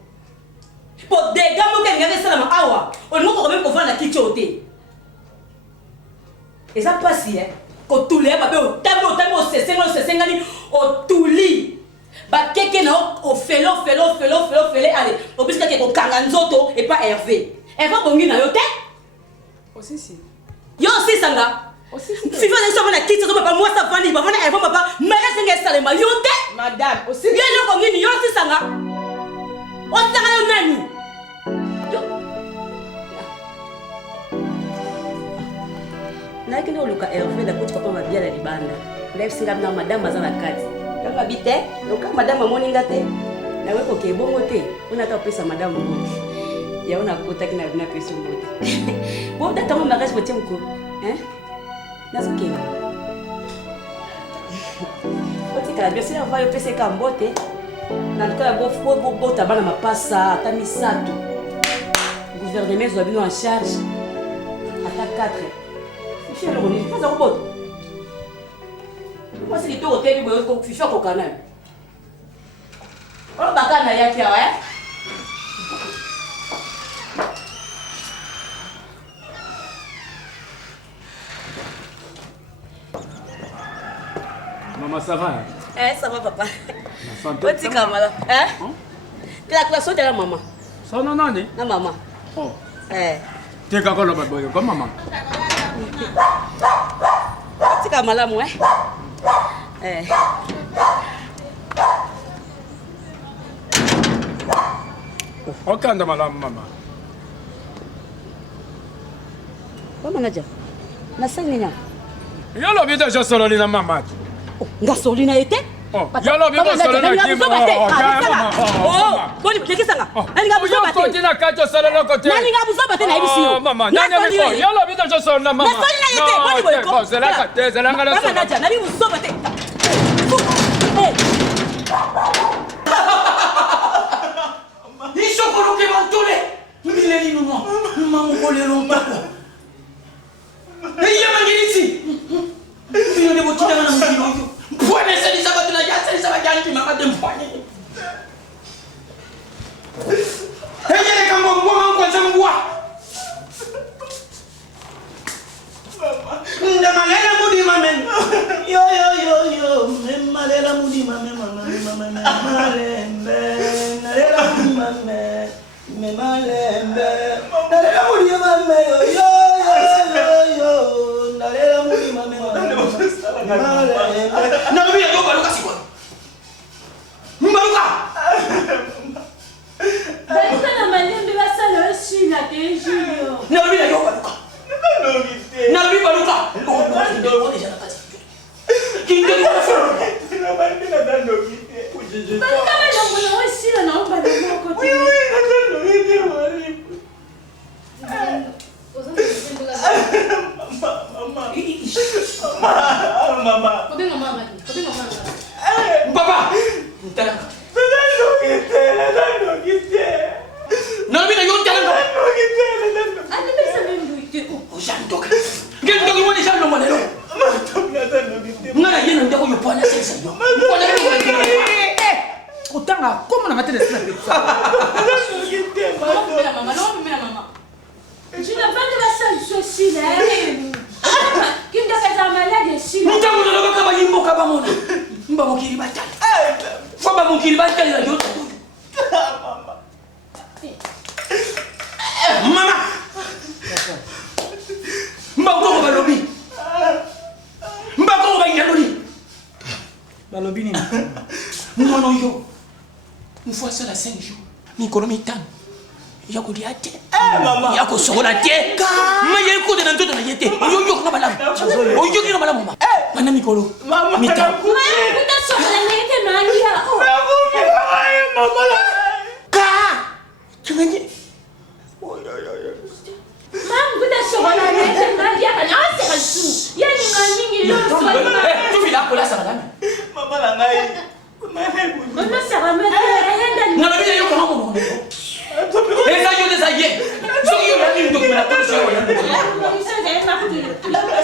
po de gamo ke ngale sala ma awa on mo ko même ko vana kichote eza pasi ko tule ba be o tamo sesengani o tuli ba keke na o felo allez obiska ke ko kanga nzoto et pas Hervé va bongi na yo te aussi si yo si sanga aussi si fifa na so na kitso papa moi ça vani ba vana Hervé papa mais senga salema yo te madame aussi bien yo ko ngini yo si sanga o sanga yo nani na kende oluka Hervé da kuti papa mabia la libanda live singa na madame azana kati kama bite donc madame moninga te na weko ke bongo te ona ta pesa madame bongo ya ona kota kina na pesa bongo bon data mo mariage botie mko nazo kema oti kala bien sina va yo pesa ka mbote na ndoka bo bota bana mapasa ata misato gouvernement zo bino en charge ata 4 je le connais pas au bout. Moi c'est tout hôtel mais on fiche au canal. On va canal ya kia Maman ça va? Ça va papa. La santé. Petit camara. Tu la classe de la maman. Ça non non. La maman. Oh. Tu quand le bébé comme maman. Petit camara moi. Ok, anda malam mama. Comment naja? Na sanya. Yalo bida je solo na mama. Nga solo na ete? Yalo bida solo na kimbo. Oh, boni lekisanga. Nani nga buzo bate? Ko tina kacho solo na kote. Nani nga buzo bate na ibisiyo? Mama, nani biko? Yalo bida je solo na mama. Na solo na ete, boni boy ko. Zela kate, zela ngala solo. Mama naja, nani buzo bate? Ishokolo ke mantole. Mileli no. Mama ngole lompako. Eya mangilisi. Bino de botina na mungilo yo. Pwene seli sababu na yasa seli sababu yanti mama dempanye. Eya kama ngoma ngwa mbwa. Ndamalela mudi mamen. Yo. Memalela mudi mamen mama. Malembe. Nalela mudi mamen. Memalembe. Nalela mudi mamen yo. Nalela mudi mamen. Narudia ndo baluka sikwa. Mbaluka. Baluka na malembe basala oshina tejiyo. Narudia ndo baluka. Narudia baluka. Ndo deja na pati. Kinde kwa foro. Na bandi na dando kite. Baluka na mwana oshina na omba na moko. Oui, na dando kite wali. Mama. Papa. Dando kite. Na mimi na yote dando kite. Ani bisa membu itu. Ushandoka. Ngendo ngone shalo mwanelo. Ngana yena ndako yopana sasa yo. Mwana yo. Utanga koma na matele sina pesa. Mama. Je n'ai pas de la salle sociale. Qui me fait la maladie ici? Mtangu ndo loka kama yimbo kama mona. Mba mukiri batali. Faba mukiri batali na yote. Mama. Mba ukoko balobi. Mba Nalobini. Non, yo. Une fois ça, 5 jours. Mikolo mitano. Yako liate. Maman. Yako sokola te. Mais y'a écoute dans tout dans yete. Yo na malamu. Yo na malamu. Mana mikolo. Maman. Mitano. Kuta sokola yete mania. Maman la. Ka. Tu veux Mam, kuta sokola yete mania. Ah, c'est rasou. Ya ni ngani lo sokola. Tu vis là pour la salade. Maman la ngai. On ne sait pas mettre rien dans. Non, mais yo comment on et ça, yo des aïeux. Je suis un document.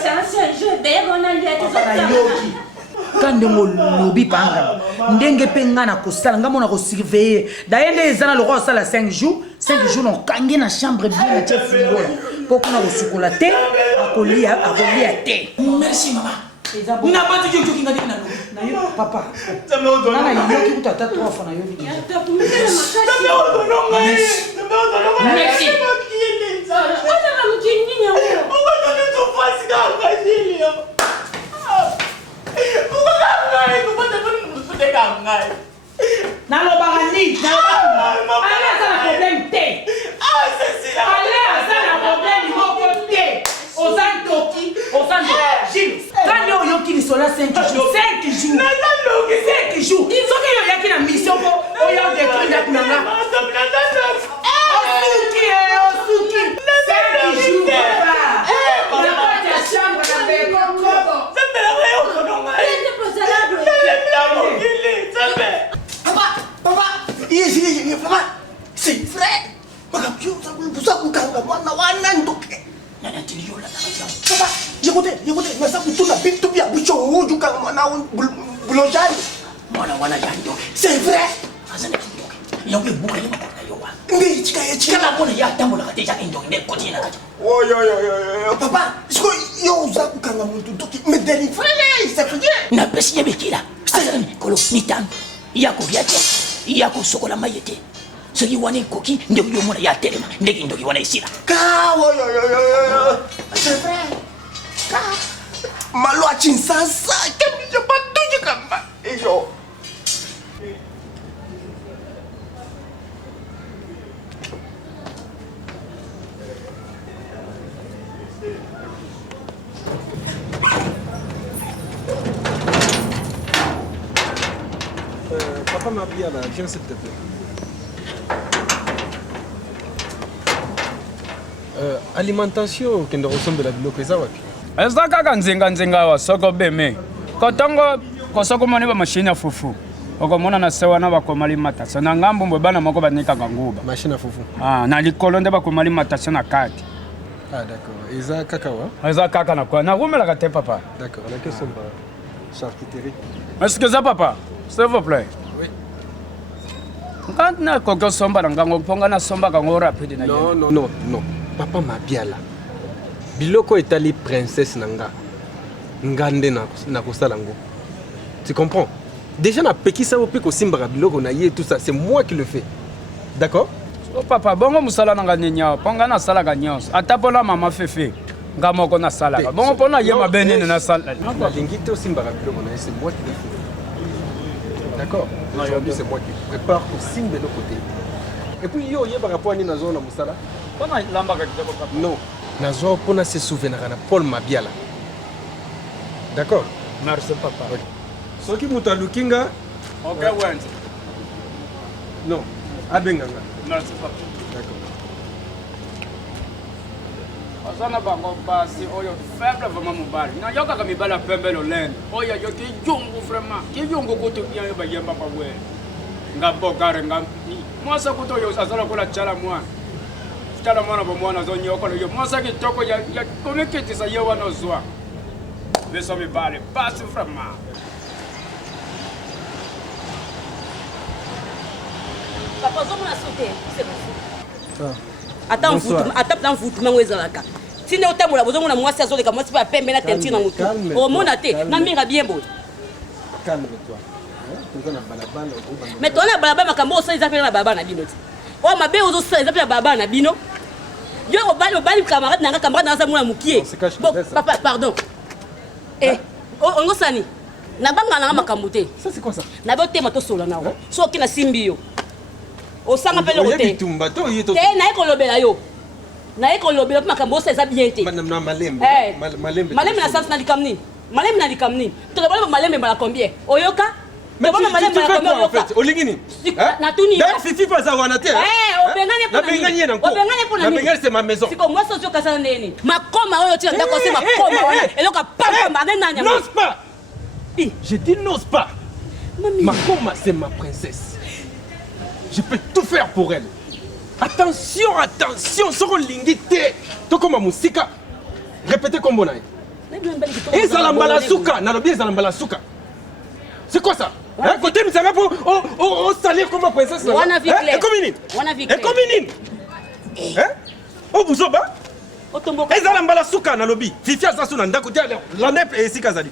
C'est un jeu. D'ailleurs, on a lié à quand on lobby panga ndenge pe nga na kosala nga mona ko surveiller d'ailleurs les ana le roi sala 5 jours on kangi na chambre bien na chef frigo pour qu'on a resukola te akolia te. Merci maman. N'a pas dit que kinga dina na yo papa na yo ki kutata 3 fois na yo ni merci. nalobaka nini ale aza na problème te ale aza na problème moko te oza ndoki Gilles kandi oyoki lisolo ya 5 jours soki yoyaki na mission mpo oyo détruire ndako na nga osuki 5 jours nakoti ya chambre na bekokobo Papa, c'est vrai. Papa, écoutez, mais ça vous tourne à bite tout bien, c'est vrai. Papa, mais délivré, c'est fini. Na pesi yebekila. Kolo nitan. Yako viate. Yako sokola mayete. Soki wane koki ndio yo mona ya telema. Ndeki ndio wane isila. C'est vrai. Malo achinsasa, kemije patuji kama. Eyo. Papa m'a bien là, viens s'il te plaît. Alimentation kende kosombela biloko eza wapi? Eza kaka nzenga wa soko beme. Kotongo kosoko moni ba machine ya fufu. Okomona na sewa na bakomali matasa na ngambo mbo bana moko banika kanguba. Machine ya fufu. Na likolo nde bakomali matasa na kati. D'accord. Eza kaka wa? Eza kaka na kwa. Na rumela kate papa. D'accord. La question ba charcuterie. Excusez papa, s'il vous plaît. Oui. Quand na koko somba na ngango ponga na somba kango rapide na yo. Non. Papa m'a bien là. Biloko etali princesse nanga. Ngande na kosalango. Tu comprends? Déjà na pekisa opi ko simbara biloko na yé tout ça, c'est moi qui le fais. D'accord? Oh papa, bongo musala nanga nyanya, ponga na sala ganyos. Ata pona mama fefe. Ngamoko na sala. Bongo pona yema benene na sala. Na lingite aussi simbara biloko na c'est moi qui le fais. D'accord? Aujourd'hui c'est moi qui prépare au signe de l'autre côté. Et puis yo yé par rapport à ni na zone na musala. Non, nazo pona se souvenir na Paul Mabiala. D'accord? Merci papa. Soki muta lukinga. OK ouais. Non, abenganga. Merci papa. D'accord. Azana bango basi oyo faible vraiment mobali. Na yoka kami bala pembe lo len. Oyo yo ki jungu vraiment. Ki jungu ko to bien ba yemba pa we. Ngabo kare ngam. Moi ça ko to yo azala ko la chala moi. Tala mwana bomwana zonyo okolo yo mosa kitoko ya komeketi sa yewa no zwa beso mi bale passe vraiment papa zo mona sauter c'est bon attends dans vous mango ezalaka tine otamola bozo mona mwasi azoleka mwasi pa pembe na tenti na mutu o mona te na minga bien boy calme-toi mais toi na balaba makambo so ezapela na baba na bino o mabe ozo so ezapela baba na bino yo obali camarade nanga camarade na za mona mukie bon papa pardon on ngosani Na banga na makambo te. Ça c'est quoi ça? Na bote mato solo na o. So ki na simbio. O sanga pele Oya ote. bitumba to yeto. Te na ekolobela yo. Na ekolobela makambo ça bien te. Na malembe. Malembe. Malembe na sens na likamni. Malembe na likamni. To ba malembe bala combien? Oyoka? Mais tu fais quoi en fait? Olingini? Na tuni. D'ailleurs Fifi fa za wana te. Obengane pour nani? Obengane pour nani? Obengane c'est ma maison. Siko moi socio kasana neni. Makoma oyo tina ndako c'est makoma wana. Eloka papa manena nyama. N'ose pas. Je dis n'ose pas. Makoma c'est ma princesse. Je peux tout faire pour elle. Attention, attention, soro lingite. To comme musika. Répétez comme bonai. Et Zalambala Souka, nalobi Zalambala Souka. C'est quoi ça? Hein, côté nous savons pour salir comme princesse. Wana vikle. Et combine. Hein? Oh vous oba? Et Zalambala Souka nalobi. Fifia Zasuna ndako dia la nep et Sika Zali.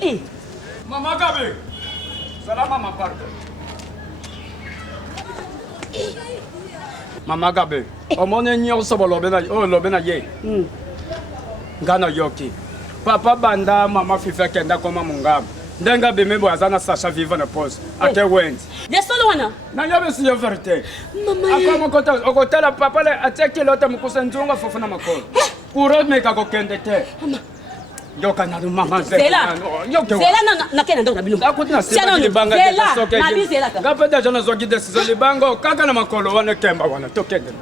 Eh. Mama Gabe. Salama ma part. Mama Gabe. Omone nyo so lobena lobena ye. Ngana yoki. Papa banda mama fifa kenda koma mungam. Ndenga bemebo azana Sacha viva na pause. Ate went. Ya solo wana. Na yabe si vérité. Mama. Akoma kota okotela papa le ateke lota mukusenjunga fofuna makolo. Kuro meka ko kende te. Mama. Yoka na mama Zela. Zela na kena ndo na bilungu. Akutina sema libanga de soke. Na bizela ta. Kapenda jana zogi de libango kaka na makolo wana kemba wana tokende.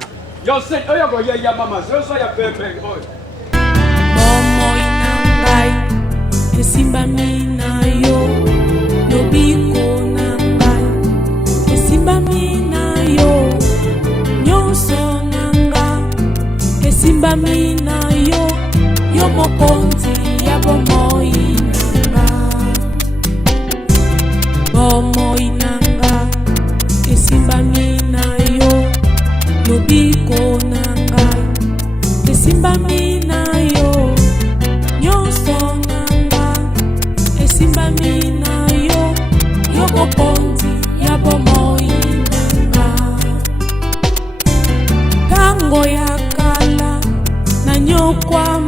Yo se oyo go ya mama zo ya pepe oyo. Kesimba mina yo lobiko na ngai kesimba mina yo nyoso na ngai kesimba mina yo yo mokonzi ya bomoi na ngai kesimba mina yo lobiko na ngai kesimba mina yo nyoso Simba mina yo mokonzi ya bomoi nanga tango ya kala na nyokwa